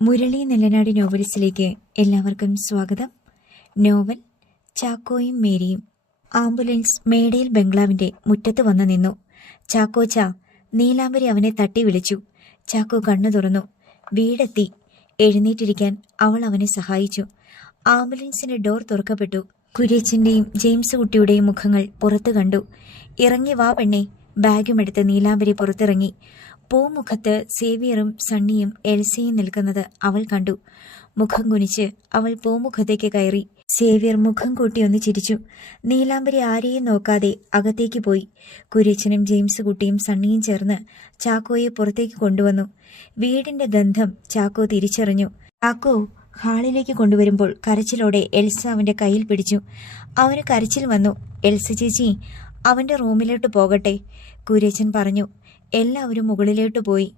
മുരളി നെല്ലനാടി നോവൽസിലേക്ക് എല്ലാവർക്കും സ്വാഗതം. Novel ചാക്കോയും മേരിയും. Ambulance മേടയിൽ ബംഗ്ലാവിന്റെ മുറ്റത്ത് വന്നു നിന്നു. ചാക്കോച്ച, നീലാംബരി അവനെ തട്ടി വിളിച്ചു. ചാക്കോ കണ്ണു തുറന്നു. വീടെത്തി. എഴുന്നേറ്റിരിക്കാൻ അവൾ അവനെ സഹായിച്ചു. ആംബുലൻസിന്റെ ഡോർ തുറക്കപ്പെട്ടു. കുര്യച്ചന്റെയും ജെയിംസ് കുട്ടിയുടെയും മുഖങ്ങൾ പുറത്തു കണ്ടു. ഇറങ്ങി വാ പെണ്ണെ. ബാഗുമെടുത്ത് നീലാംബരി പുറത്തിറങ്ങി. പൂമുഖത്ത് സേവിയറും സണ്ണിയും എൽസയും നിൽക്കുന്നത് അവൾ കണ്ടു. മുഖം കുനിച്ച് അവൾ പൂമുഖത്തേക്ക് കയറി. സേവിയർ മുഖം കൂട്ടി ഒന്ന് ചിരിച്ചു. നീലാംബരി ആരെയും നോക്കാതെ അകത്തേക്ക് പോയി. കുര്യച്ചനും ജെയിംസ് കുട്ടിയും സണ്ണിയും ചേർന്ന് ചാക്കോയെ പുറത്തേക്ക് കൊണ്ടുവന്നു. വീടിന്റെ ഗന്ധം ചാക്കോ തിരിച്ചറിഞ്ഞു. ചാക്കോ ഹാളിലേക്ക് കൊണ്ടുവരുമ്പോൾ കരച്ചിലോടെ എൽസ അവന്റെ കയ്യിൽ പിടിച്ചു. അവന് കരച്ചിൽ വന്നു. എൽസ ചേച്ചി, അവന്റെ റൂമിലോട്ട് പോകട്ടെ, കുര്യച്ചൻ പറഞ്ഞു. എല്ലാവരും മുകളിലോട്ട് പോയി.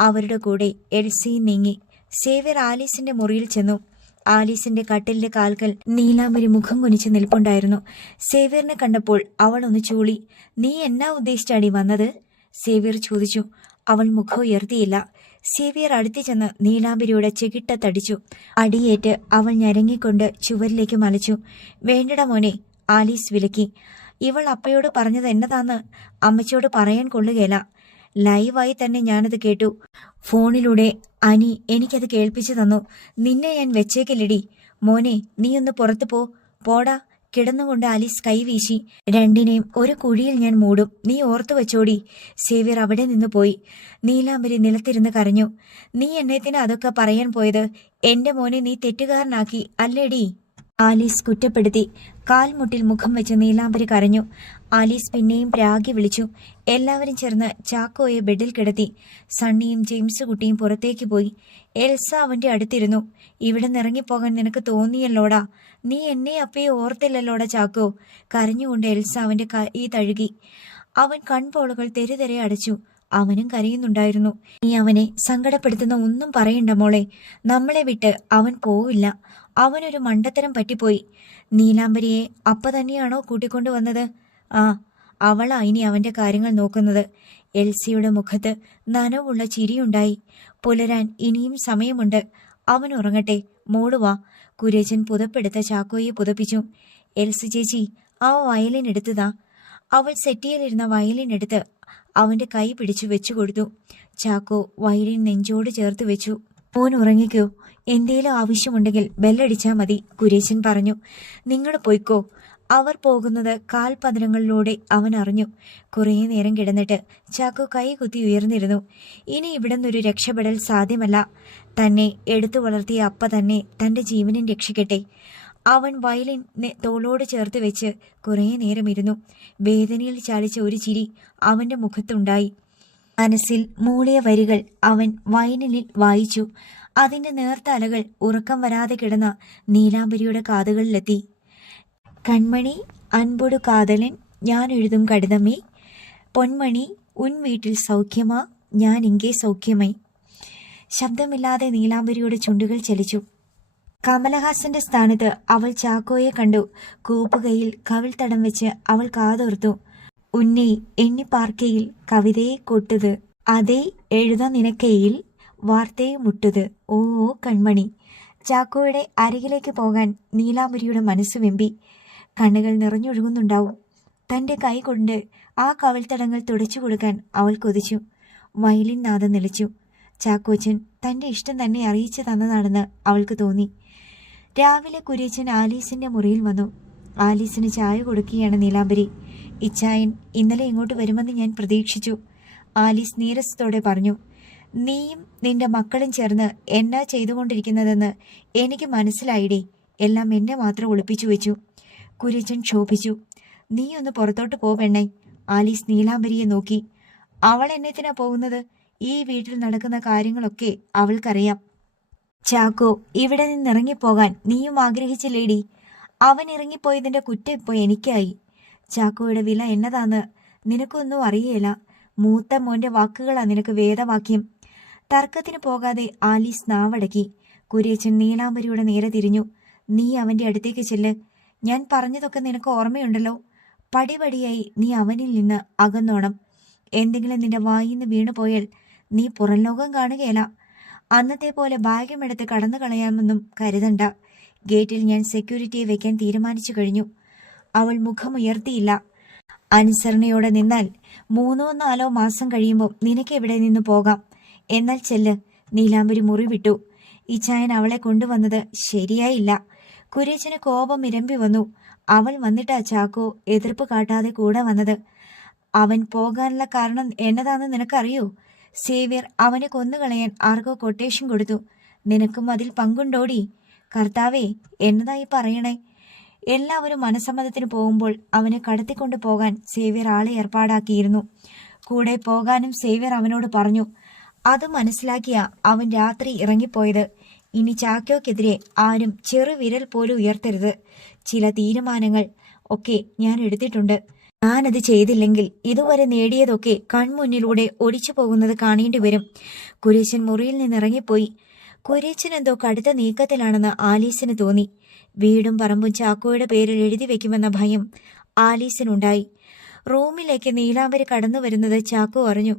അവരുടെ കൂടെ എൽസിയും നീങ്ങി. സേവ്യർ ആലീസിന്റെ മുറിയിൽ ചെന്നു. ആലീസിന്റെ കട്ടിലിന്റെ കാൽക്കൽ നീലാംബരി മുഖം കുനിച്ച് നിൽപ്പുണ്ടായിരുന്നു. സേവ്യറിനെ കണ്ടപ്പോൾ അവൾ ഒന്ന് ചൂളി. നീ എന്നാ ഉദ്ദേശിച്ചാടി വന്നത്? സേവ്യർ ചോദിച്ചു. അവൾ മുഖം ഉയർത്തിയില്ല. സേവ്യർ അടുത്തു ചെന്ന് നീലാംബരിയുടെ ചെകിട്ടത്തടിച്ചു. അടിയേറ്റ് അവൾ ഞരങ്ങിക്കൊണ്ട് ചുവരിലേക്ക് മലച്ചു. വേണ്ടട മോനെ, ആലീസ് വിലക്കി. ഇവൾ അപ്പയോട് പറഞ്ഞത് എന്നതാന്ന് അമ്മച്ചിയോട് പറയാൻ കൊള്ളുകയില്ല. ലൈവായി തന്നെ ഞാനത് കേട്ടു. ഫോണിലൂടെ അനി എനിക്കത് കേൾപ്പിച്ചു തന്നു. നിന്നെ ഞാൻ വെച്ചേക്കില്ലടി മോനെ, നീയൊന്ന് പുറത്തു പോടാ. കിടന്നുകൊണ്ട് ആലീസ് കൈവീശി. രണ്ടിനെയും ഒരു കുഴിയിൽ ഞാൻ മൂടും, നീ ഓർത്തു വെച്ചോടി. സേവ്യർ അവിടെ നിന്ന് പോയി. നീലാംബരി നിലത്തിരുന്ന് കരഞ്ഞു. നീ എന്നത്തിന് അതൊക്കെ പറയാൻ പോയത്? എന്റെ മോനെ നീ തെറ്റുകാരനാക്കി അല്ലേടി? ആലീസ് കുറ്റപ്പെടുത്തി. കാൽമുട്ടിൽ മുഖം വെച്ച് നീലാംബരി കരഞ്ഞു. ആലീസ് പിന്നെയും രാഗി വിളിച്ചു. എല്ലാവരും ചേർന്ന് ചാക്കോയെ ബെഡിൽ കിടത്തി. സണ്ണിയും ജെയിംസ് കുട്ടിയും പുറത്തേക്ക് പോയി. എൽസ അവന്റെ അടുത്തിരുന്നു. ഇവിടെ നിറങ്ങിപ്പോകാൻ നിനക്ക് തോന്നിയല്ലോടാ. നീ എന്നെ അപ്പയെ ഓർത്തില്ലല്ലോടാ ചാക്കോ. കരഞ്ഞുകൊണ്ട് എൽസ അവന്റെ കൈ തഴുകി. അവൻ കൺപോളുകൾ തെരുതെരെ അടച്ചു. അവനും കരയുന്നുണ്ടായിരുന്നു. നീ അവനെ സങ്കടപ്പെടുത്തുന്ന ഒന്നും പറയണ്ട മോളെ. നമ്മളെ വിട്ട് അവൻ പോവില്ല. അവനൊരു മണ്ടത്തരം പറ്റിപ്പോയി. നീലാംബരിയെ അപ്പ തന്നെയാണോ കൂട്ടിക്കൊണ്ടുവന്നത്? ആ, അവളാ ഇനി അവന്റെ കാര്യങ്ങൾ നോക്കുന്നത്. എൽസിയുടെ മുഖത്ത് നനവുള്ള ചിരിയുണ്ടായി. പുലരാൻ ഇനിയും സമയമുണ്ട്. അവൻ ഉറങ്ങട്ടെ. മോളുവാ. കുര്യച്ചൻ പുതപ്പെടുത്ത ചാക്കോയെ പുതപ്പിച്ചു. എൽസി ചേച്ചി, ആ വയലിൻ എടുത്തതാ. അവൾ സെറ്റിയിലിരുന്ന വയലിൻ എടുത്ത് അവന്റെ കൈ പിടിച്ചു വെച്ചു കൊടുത്തു. ചാക്കോ വയലിൻ നെഞ്ചോട് ചേർത്ത് വെച്ചു. മോൻ ഉറങ്ങിക്കോ. എന്തേലും ആവശ്യമുണ്ടെങ്കിൽ ബെല്ലടിച്ചാ മതി, കുര്യച്ചൻ പറഞ്ഞു. നിങ്ങൾ പോയിക്കോ. അവർ പോകുന്നത് കാൽപതനങ്ങളിലൂടെ അവൻ അറിഞ്ഞു. കുറേ നേരം കിടന്നിട്ട് ചാക്കോ കൈ കുത്തി ഉയർന്നിരുന്നു. ഇനി ഇവിടുന്നൊരു രക്ഷപ്പെടൽ സാധ്യമല്ല. തന്നെ എടുത്തു വളർത്തിയ അപ്പ തന്നെ തന്റെ ജീവനും രക്ഷിക്കട്ടെ. അവൻ വയലിൻ തോളോട് ചേർത്ത് വെച്ച് കുറേ നേരം ഇരുന്നു. വേദനയിൽ ചാലിച്ച ഒരു ചിരി അവന്റെ മുഖത്തുണ്ടായി. മനസ്സിൽ മൂളിയ വരികൾ അവൻ വയലിനിൽ വായിച്ചു. അതിന്റെ നേർത്ത അലകൾ ഉറക്കം വരാതെ കിടന്ന നീലാംബരിയുടെ കാതുകളിലെത്തി. കൺമണി അൻപൊടു കാതലൻ ഞാൻ എഴുതും കടിതമേ, പൊന്മണി ഉൻ വീട്ടിൽ സൗഖ്യമാ, ഞാൻ ഇங்கே സൗഖ്യമായി. ശബ്ദമില്ലാതെ നീലാംബരിയുടെ ചുണ്ടുകൾ ചലിച്ചു. കമലഹാസന്റെ സ്ഥാനത്ത് അവൾ ചാക്കോയെ കണ്ടു. കൂപ്പുകയിൽ കവിൾത്തടം വെച്ച് അവൾ കാതോർത്തു. ഉന്നെ എണ്ണിപ്പാർക്കയിൽ കവിതയെ കൊട്ടത്, അതേ എഴുത നിനക്കയിൽ വാർത്തയെ മുട്ടത്, ഓ കൺമണി. ചാക്കോയുടെ അരികിലേക്ക് പോകാൻ നീലാംബരിയുടെ മനസ്സ് വെമ്പി. കണ്ണുകൾ നിറഞ്ഞൊഴുകുന്നുണ്ടാവും. തന്റെ കൈ കൊണ്ട് ആ കവിൾത്തടങ്ങൾ തുടച്ചു കൊടുക്കാൻ അവൾ കൊതിച്ചു. വയലിൻ നാദം നിലച്ചു. ചാക്കോച്ചൻ തന്റെ ഇഷ്ടം തന്നെ അറിയിച്ചു തന്നതാണെന്ന് അവൾക്ക് തോന്നി. രാവിലെ കുര്യച്ചൻ ആലീസിന്റെ മുറിയിൽ വന്നു. ആലീസിന് ചായ കൊടുക്കുകയാണ് നീലാംബരി. ഇച്ചായൻ ഇന്നലെ ഇങ്ങോട്ട് വരുമെന്ന് ഞാൻ പ്രതീക്ഷിച്ചു, ആലീസ് നീരസത്തോടെ പറഞ്ഞു. നീയും നിന്റെ മക്കളും ചേർന്ന് എന്നാ ചെയ്തുകൊണ്ടിരിക്കുന്നതെന്ന് എനിക്ക് മനസ്സിലായിടേ. എല്ലാം എന്നെ മാത്രം ഒളിപ്പിച്ചു വെച്ചു. കുര്യച്ചൻ ക്ഷോഭിച്ചു. നീ ഒന്ന് പുറത്തോട്ട് പോവെണ്ണേ. ആലീസ് നീലാംബരിയെ നോക്കി. അവൾ എന്നത്തിനാ പോകുന്നത്? ഈ വീട്ടിൽ നടക്കുന്ന കാര്യങ്ങളൊക്കെ അവൾക്കറിയാം. ചാക്കോ ഇവിടെ നിന്നിറങ്ങിപ്പോകാൻ നീയും ആഗ്രഹിച്ചില്ലേടി? അവൻ ഇറങ്ങിപ്പോയതിന്റെ കുറ്റം ഇപ്പോൾ എനിക്കായി. ചാക്കോയുടെ വില എന്നതാന്ന് നിനക്കൊന്നും അറിയേല. മൂത്ത മോന്റെ വാക്കുകളാ നിനക്ക് വേദവാക്യം. തർക്കത്തിന് പോകാതെ ആലീസ് നാവടക്കി. കുര്യച്ചൻ നീലാംബരിയുടെ നേരെ തിരിഞ്ഞു. നീ അവന്റെ അടുത്തേക്ക് ചെല്ല്. ഞാൻ പറഞ്ഞതൊക്കെ നിനക്ക് ഓർമ്മയുണ്ടല്ലോ. പടിപടിയായി നീ അവനിൽ നിന്ന് അകന്നോണം. എന്തെങ്കിലും നിന്റെ വായിന്ന് വീണുപോയാൽ നീ പുറം ലോകം കാണുകയില്ല. അന്നത്തെ പോലെ ഭാഗ്യമെടുത്ത് കടന്നു കളയാമെന്നും കരുതണ്ട. ഗേറ്റിൽ ഞാൻ സെക്യൂരിറ്റിയെ വെക്കാൻ തീരുമാനിച്ചു കഴിഞ്ഞു. അവൾ മുഖമുയർത്തിയില്ല. അനുസരണയോടെ നിന്നാൽ 3-4 മാസം കഴിയുമ്പോൾ നിനക്ക് ഇവിടെ നിന്ന് പോകാം. എന്നാൽ ചെല്ല്. നീലാംബരി മുറി വിട്ടു. ഇച്ചായൻ അവളെ കൊണ്ടുവന്നത് ശരിയായില്ല. കുര്യച്ചന് കോപം ഇരമ്പി വന്നു. അവൾ വന്നിട്ടാ ചാക്കോ എതിർപ്പ് കാട്ടാതെ കൂടെ വന്നത്. അവൻ പോകാനുള്ള കാരണം എന്നതാണെന്ന് നിനക്കറിയോ? സേവ്യർ അവനെ കൊന്നുകളയാൻ ആർക്കോ കൊട്ടേഷൻ കൊടുത്തു. നിനക്കും അതിൽ പങ്കുണ്ടോടി? കർത്താവേ, എന്നതായി പറയണേ? എല്ലാവരും മനസമ്മതത്തിന് പോകുമ്പോൾ അവനെ കടത്തിക്കൊണ്ടു പോകാൻ സേവ്യർ ആളെ ഏർപ്പാടാക്കിയിരുന്നു. കൂടെ പോകാനും സേവ്യർ അവനോട് പറഞ്ഞു. അത് മനസ്സിലാക്കിയ അവൻ രാത്രി ഇറങ്ങിപ്പോയത്. ഇനി ചാക്കോക്കെതിരെ ആരും ചെറുവിരൽ പോലും ഉയർത്തരുത്. ചില തീരുമാനങ്ങൾ ഒക്കെ ഞാൻ എടുത്തിട്ടുണ്ട്. ഞാനത് ചെയ്തില്ലെങ്കിൽ ഇതുവരെ നേടിയതൊക്കെ കൺമുന്നിലൂടെ ഒടിച്ചു പോകുന്നത് കാണേണ്ടി വരും. കുര്യച്ചൻ മുറിയിൽ നിന്നിറങ്ങിപ്പോയി. കുര്യച്ചൻ എന്തോ കടുത്ത നീക്കത്തിലാണെന്ന് ആലീസിന് തോന്നി. വീടും പറമ്പും ചാക്കോയുടെ പേരിൽ എഴുതി വെക്കുമെന്ന ഭയം ആലീസിനുണ്ടായി. റൂമിലേക്ക് നീലാംബരി കടന്നു വരുന്നത് ചാക്കോ അറിഞ്ഞു.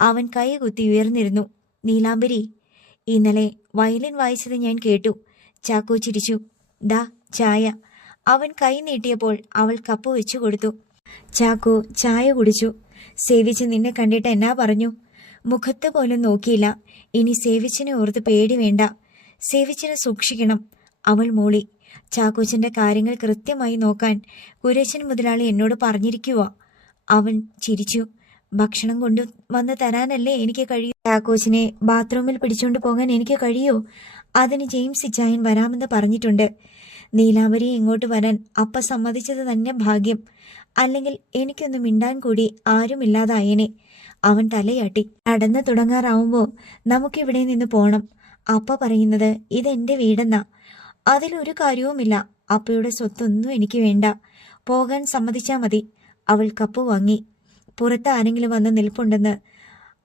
അവൻ കൈ കുത്തി ഉയർന്നിരുന്നു. നീലാംബരി, ഇന്നലെ വയലിൻ വായിച്ചത് ഞാൻ കേട്ടു. ചാക്കോ ചിരിച്ചു. ദാ ചായ. അവൻ കൈ നീട്ടിയപ്പോൾ അവൾ കപ്പ് വെച്ചു കൊടുത്തു. ചാക്കോ ചായ കുടിച്ചു. സേവിച്ച് നിന്നെ കണ്ടിട്ട് എന്നാ പറഞ്ഞു? മുഖത്ത് പോലും നോക്കിയില്ല. ഇനി സേവിച്ചിനെ ഓർത്ത് പേടി വേണ്ട. സേവിച്ചിനെ സൂക്ഷിക്കണം. അവൾ മൂളി. ചാക്കോച്ചന്റെ കാര്യങ്ങൾ കൃത്യമായി നോക്കാൻ കുര്യച്ചൻ മുതലാളി എന്നോട് പറഞ്ഞിരിക്കുക. അവൻ ചിരിച്ചു. ഭക്ഷണം കൊണ്ടു വന്ന് തരാനല്ലേ എനിക്ക് കഴിയൂ? ചാക്കോച്ചിനെ ബാത്റൂമിൽ പിടിച്ചോണ്ട് പോകാൻ എനിക്ക് കഴിയോ? അതിന് ജെയിംസ് ഇച്ചായൻ വരാമെന്ന് പറഞ്ഞിട്ടുണ്ട്. നീലാംബരിയെ ഇങ്ങോട്ട് വരാൻ അപ്പ സമ്മതിച്ചത് തന്നെ ഭാഗ്യം. അല്ലെങ്കിൽ എനിക്കൊന്ന് മിണ്ടാൻ കൂടി ആരുമില്ലാതായേനെ. അവൻ തലയാട്ടി. നടന്നു തുടങ്ങാറാവുമ്പോ നമുക്കിവിടെ നിന്ന് പോണം. അപ്പ പറയുന്നത് ഇതെന്റെ വീടെന്നാ. അതിലൊരു കാര്യവുമില്ല. അപ്പയുടെ സ്വത്തൊന്നും എനിക്ക് വേണ്ട. പോകാൻ സമ്മതിച്ചാ മതി. അവൾ കപ്പ് വാങ്ങി. പുറത്ത് ആരെങ്കിലും വന്ന് നിൽപ്പുണ്ടെന്ന്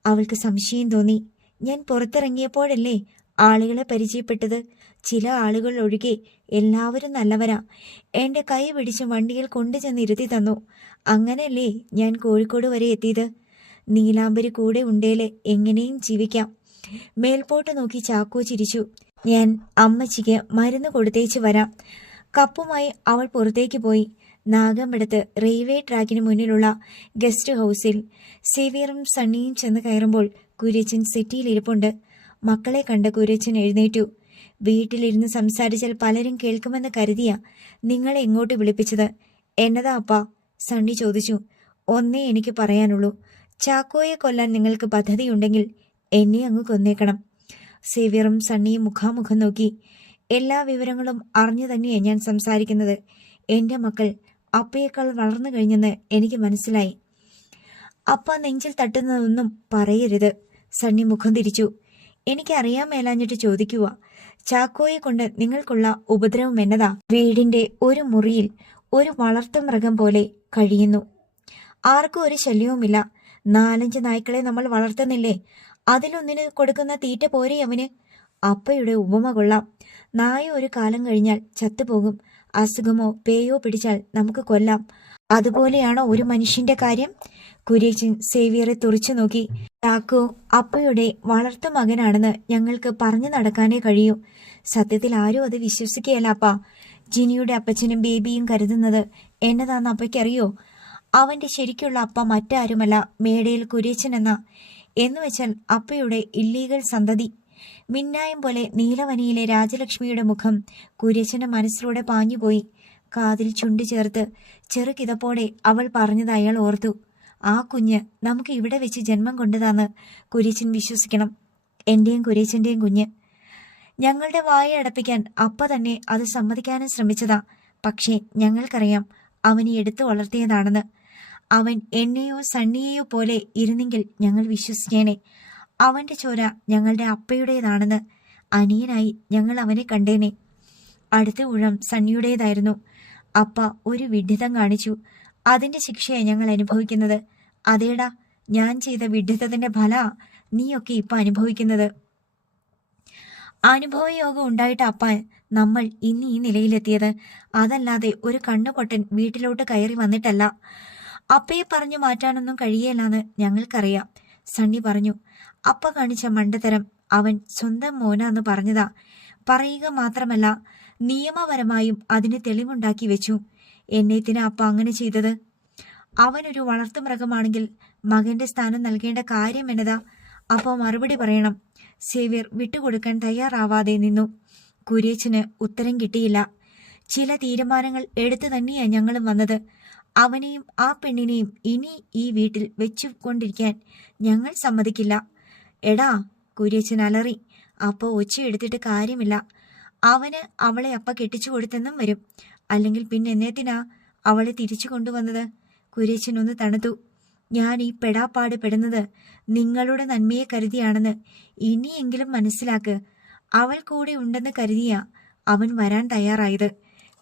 അവൾക്ക് സംശയം തോന്നി. ഞാൻ പുറത്തിറങ്ങിയപ്പോഴല്ലേ ആളുകളെ പരിചയപ്പെട്ടത്. ചില ആളുകൾ ഒഴികെ എല്ലാവരും നല്ലവരാ. എന്റെ കൈ പിടിച്ച് വണ്ടിയിൽ കൊണ്ടുചെന്ന് ഇരുത്തി തന്നു. അങ്ങനെയല്ലേ ഞാൻ കോഴിക്കോട് വരെ എത്തിയത്. നീലാംബരി കൂടെ ഉണ്ടേല് എങ്ങനെയും ജീവിക്കാം. മേൽപോട്ട് നോക്കി ചാക്കോ ചിരിച്ചു. ഞാൻ അമ്മച്ചിക്ക് മരുന്ന് കൊടുത്തേച്ച് വരാം. കപ്പുമായി അവൾ പുറത്തേക്ക് പോയി. നാഗമ്പടത്ത് റെയിൽവേ ട്രാക്കിന് മുന്നിലുള്ള ഗസ്റ്റ് ഹൗസിൽ സേവ്യറും സണ്ണിയും ചെന്ന് കയറുമ്പോൾ കുര്യച്ചൻ സെറ്റിയിലിരിപ്പുണ്ട്. മക്കളെ കണ്ട് കുര്യച്ചൻ എഴുന്നേറ്റു. വീട്ടിലിരുന്ന് സംസാരിച്ചാൽ പലരും കേൾക്കുമെന്ന് കരുതിയ നിങ്ങളെ ഇങ്ങോട്ട് വിളിപ്പിച്ചത്. എന്നതാ അപ്പാ? സണ്ണി ചോദിച്ചു. ഒന്നേ എനിക്ക് പറയാനുള്ളൂ. ചാക്കോയെ കൊല്ലാൻ നിങ്ങൾക്ക് പദ്ധതിയുണ്ടെങ്കിൽ എന്നെ അങ്ങ് കൊന്നേക്കണം. സേവ്യറും സണ്ണിയും മുഖാമുഖം നോക്കി. എല്ലാ വിവരങ്ങളും അറിഞ്ഞു തന്നെയാണ് ഞാൻ സംസാരിക്കുന്നത്. എന്റെ മക്കൾ അപ്പയേക്കാൾ വളർന്നു കഴിഞ്ഞെന്ന് എനിക്ക് മനസ്സിലായി. അപ്പ നെഞ്ചിൽ തട്ടുന്നതൊന്നും പറയരുത്. സണ്ണി മുഖം തിരിച്ചു. എനിക്കറിയാൻ മേലാഞ്ഞിട്ട് ചോദിക്കുക. ചാക്കോയെ കൊണ്ട് നിങ്ങൾക്കുള്ള ഉപദ്രവം എന്നതാ? വീടിന്റെ ഒരു മുറിയിൽ ഒരു വളർത്തുമൃഗം പോലെ കഴിയുന്നു. ആർക്കും ഒരു ശല്യവുമില്ല. 4-5 നായ്ക്കളെ നമ്മൾ വളർത്തുന്നില്ലേ? അതിലൊന്നിന് കൊടുക്കുന്ന തീറ്റ പോരെ അവന്? അപ്പയുടെ ഉപമ കൊള്ളാം. നായ ഒരു കാലം കഴിഞ്ഞാൽ ചത്തുപോകും. അസുഖമോ പേയോ പിടിച്ചാൽ നമുക്ക് കൊല്ലാം. അതുപോലെയാണോ ഒരു മനുഷ്യന്റെ കാര്യം? കുര്യച്ചൻ സേവ്യറെ തുറച്ചു നോക്കി. ചാക്കോ അപ്പയുടെ വളർത്തു മകനാണെന്ന് ഞങ്ങൾക്ക് പറഞ്ഞു നടക്കാനേ കഴിയൂ. സത്യത്തിൽ ആരും അത് വിശ്വസിക്കുകയല്ല അപ്പ. ജിനിയുടെ അപ്പച്ചനും ബേബിയും കരുതുന്നത് എന്നതാന്ന് അപ്പയ്ക്കറിയോ? അവന്റെ ശരിക്കുള്ള അപ്പ മറ്റാരുമല്ല, മേടയിൽ കുര്യച്ചൻ എന്നുവെച്ചാൽ അപ്പയുടെ ഇല്ലീഗൽ സന്തതി. മിന്നായം പോലെ നീലവനിയിലെ രാജലക്ഷ്മിയുടെ മുഖം കുര്യച്ചന്റെ മനസ്സിലൂടെ പാഞ്ഞുപോയി. കാതിൽ ചുണ്ടു ചേർത്ത് ചെറുകിതപ്പോടെ അവൾ പറഞ്ഞത് അയാൾ ഓർത്തു. ആ കുഞ്ഞ് നമുക്ക് ഇവിടെ വെച്ച് ജന്മം കൊണ്ടതാന്ന് കുര്യച്ചൻ വിശ്വസിക്കണം. എന്റെയും കുര്യച്ചന്റെയും കുഞ്ഞ്. ഞങ്ങളുടെ വായ അടപ്പിക്കാൻ അപ്പ തന്നെ അത് സമ്മതിക്കാനും ശ്രമിച്ചതാ. പക്ഷേ ഞങ്ങൾക്കറിയാം അവനെ എടുത്തു വളർത്തിയതാണെന്ന്. അവൻ എന്നെയോ സണ്ണിയെയോ പോലെ ഇരുന്നെങ്കിൽ ഞങ്ങൾ വിശ്വസിക്കേനെ. അവന്റെ ചോര ഞങ്ങളുടെ അപ്പയുടേതാണെന്ന്. അനിയനായി ഞങ്ങൾ അവനെ കണ്ടേനെ. അടുത്ത ഊഴം സണ്ണിയുടേതായിരുന്നു. അപ്പ ഒരു വിഡ്ഢിതം കാണിച്ചു. അതിന്റെ ശിക്ഷയാണ് ഞങ്ങൾ അനുഭവിക്കുന്നത്. അതേടാ, ഞാൻ ചെയ്ത വിഡ്ഢിത്തത്തിന്റെ ഫല നീയൊക്കെ ഇപ്പൊ അനുഭവിക്കുന്നത്. അനുഭവയോഗം ഉണ്ടായിട്ട് അപ്പ നമ്മൾ ഇന്ന് ഈ നിലയിലെത്തിയത്. അതല്ലാതെ ഒരു കണ്ണുപൊട്ടൻ വീട്ടിലോട്ട് കയറി വന്നിട്ടല്ല. അപ്പയെ പറഞ്ഞു മാറ്റാനൊന്നും കഴിയേലാന്ന് ഞങ്ങൾക്കറിയാം. സണ്ണി പറഞ്ഞു. അപ്പ കാണിച്ച മണ്ടത്തരം അവൻ സ്വന്തം മോനാന്ന് പറഞ്ഞതാ. പറയുക മാത്രമല്ല, നിയമപരമായും അതിന് തെളിവുണ്ടാക്കി വെച്ചു. എന്നെത്തിനാ അപ്പ അങ്ങനെ ചെയ്തത്? അവനൊരു വളർത്തുമൃഗമാണെങ്കിൽ മകന്റെ സ്ഥാനം നൽകേണ്ട കാര്യം എന്നതാ? അപ്പോൾ മറുപടി പറയണം. സേവ്യർ വിട്ടുകൊടുക്കാൻ തയ്യാറാവാതെ നിന്നു. കുര്യച്ചന് ഉത്തരം കിട്ടിയില്ല. ചില തീരുമാനങ്ങൾ എടുത്തു തന്നെയാ ഞങ്ങളും വന്നത്. അവനെയും ആ പെണ്ണിനെയും ഇനി ഈ വീട്ടിൽ വെച്ചുകൊണ്ടിരിക്കാൻ ഞങ്ങൾ സമ്മതിക്കില്ല. എടാ, കുര്യച്ചൻ അലറി. അപ്പോൾ ഒച്ചയെടുത്തിട്ട് കാര്യമില്ല. അവന് അവളെ അപ്പ കെട്ടിച്ചു കൊടുത്തെന്നും വരും. അല്ലെങ്കിൽ പിന്നെ എന്നേത്തിനാ അവളെ തിരിച്ചു കൊണ്ടുവന്നത്? കുര്യച്ചൻ ഒന്ന് തണുത്തു. ഞാൻ ഈ പെടാപ്പാട് പെടുന്നത് നിങ്ങളുടെ നന്മയെ കരുതിയാണെന്ന് ഇനിയെങ്കിലും മനസ്സിലാക്ക്. അവൾ കൂടെ ഉണ്ടെന്ന് കരുതിയാ അവൻ വരാൻ തയ്യാറായത്.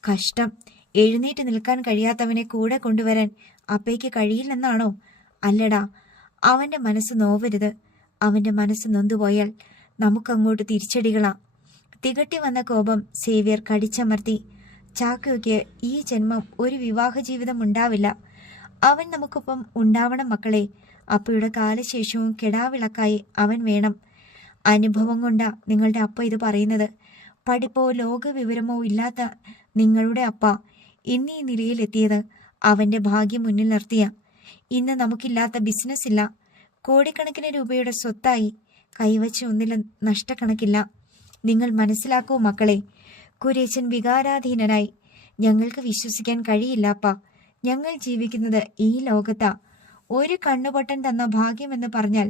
കഷ്ടം. എഴുന്നേറ്റ് നിൽക്കാൻ കഴിയാത്തവനെ കൂടെ കൊണ്ടുവരാൻ അപ്പയ്ക്ക് കഴിയില്ലെന്നാണോ? അല്ലടാ, അവന്റെ മനസ്സ് നോവരുത്. അവന്റെ മനസ്സ് നൊന്തുപോയാൽ നമുക്കങ്ങോട്ട് തിരിച്ചടികളാ. തികട്ടി വന്ന കോപം സേവ്യർ കടിച്ചമർത്തി. ചാക്കോയ്ക്ക് ഈ ജന്മം ഒരു വിവാഹ ജീവിതം ഉണ്ടാവില്ല. അവൻ നമുക്കൊപ്പം ഉണ്ടാവണം മക്കളെ. അപ്പയുടെ കാലശേഷവും കെടാവിളക്കായി അവൻ വേണം. അനുഭവം കൊണ്ടാ നിങ്ങളുടെ അപ്പ ഇത് പറയുന്നത്. പഠിപ്പോ ലോകവിവരമോ ഇല്ലാത്ത നിങ്ങളുടെ അപ്പ ഇന്ന് ഈ നിലയിലെത്തിയത് അവന്റെ ഭാഗ്യം മുന്നിൽ നിർത്തിയ. ഇന്ന് നമുക്കില്ലാത്ത ബിസിനസ് ഇല്ല. കോടിക്കണക്കിന് രൂപയുടെ സ്വത്തായി. കൈവച്ച ഒന്നിലും നഷ്ടക്കണക്കില്ല. നിങ്ങൾ മനസ്സിലാക്കൂ മക്കളെ. കുര്യച്ചൻ വികാരാധീനനായി. ഞങ്ങൾക്ക് വിശ്വസിക്കാൻ കഴിയില്ല അപ്പ. ഞങ്ങൾ ജീവിക്കുന്നത് ഈ ലോകത്താ. ഒരു കണ്ണുപൊട്ടൻ തന്ന ഭാഗ്യമെന്ന് പറഞ്ഞാൽ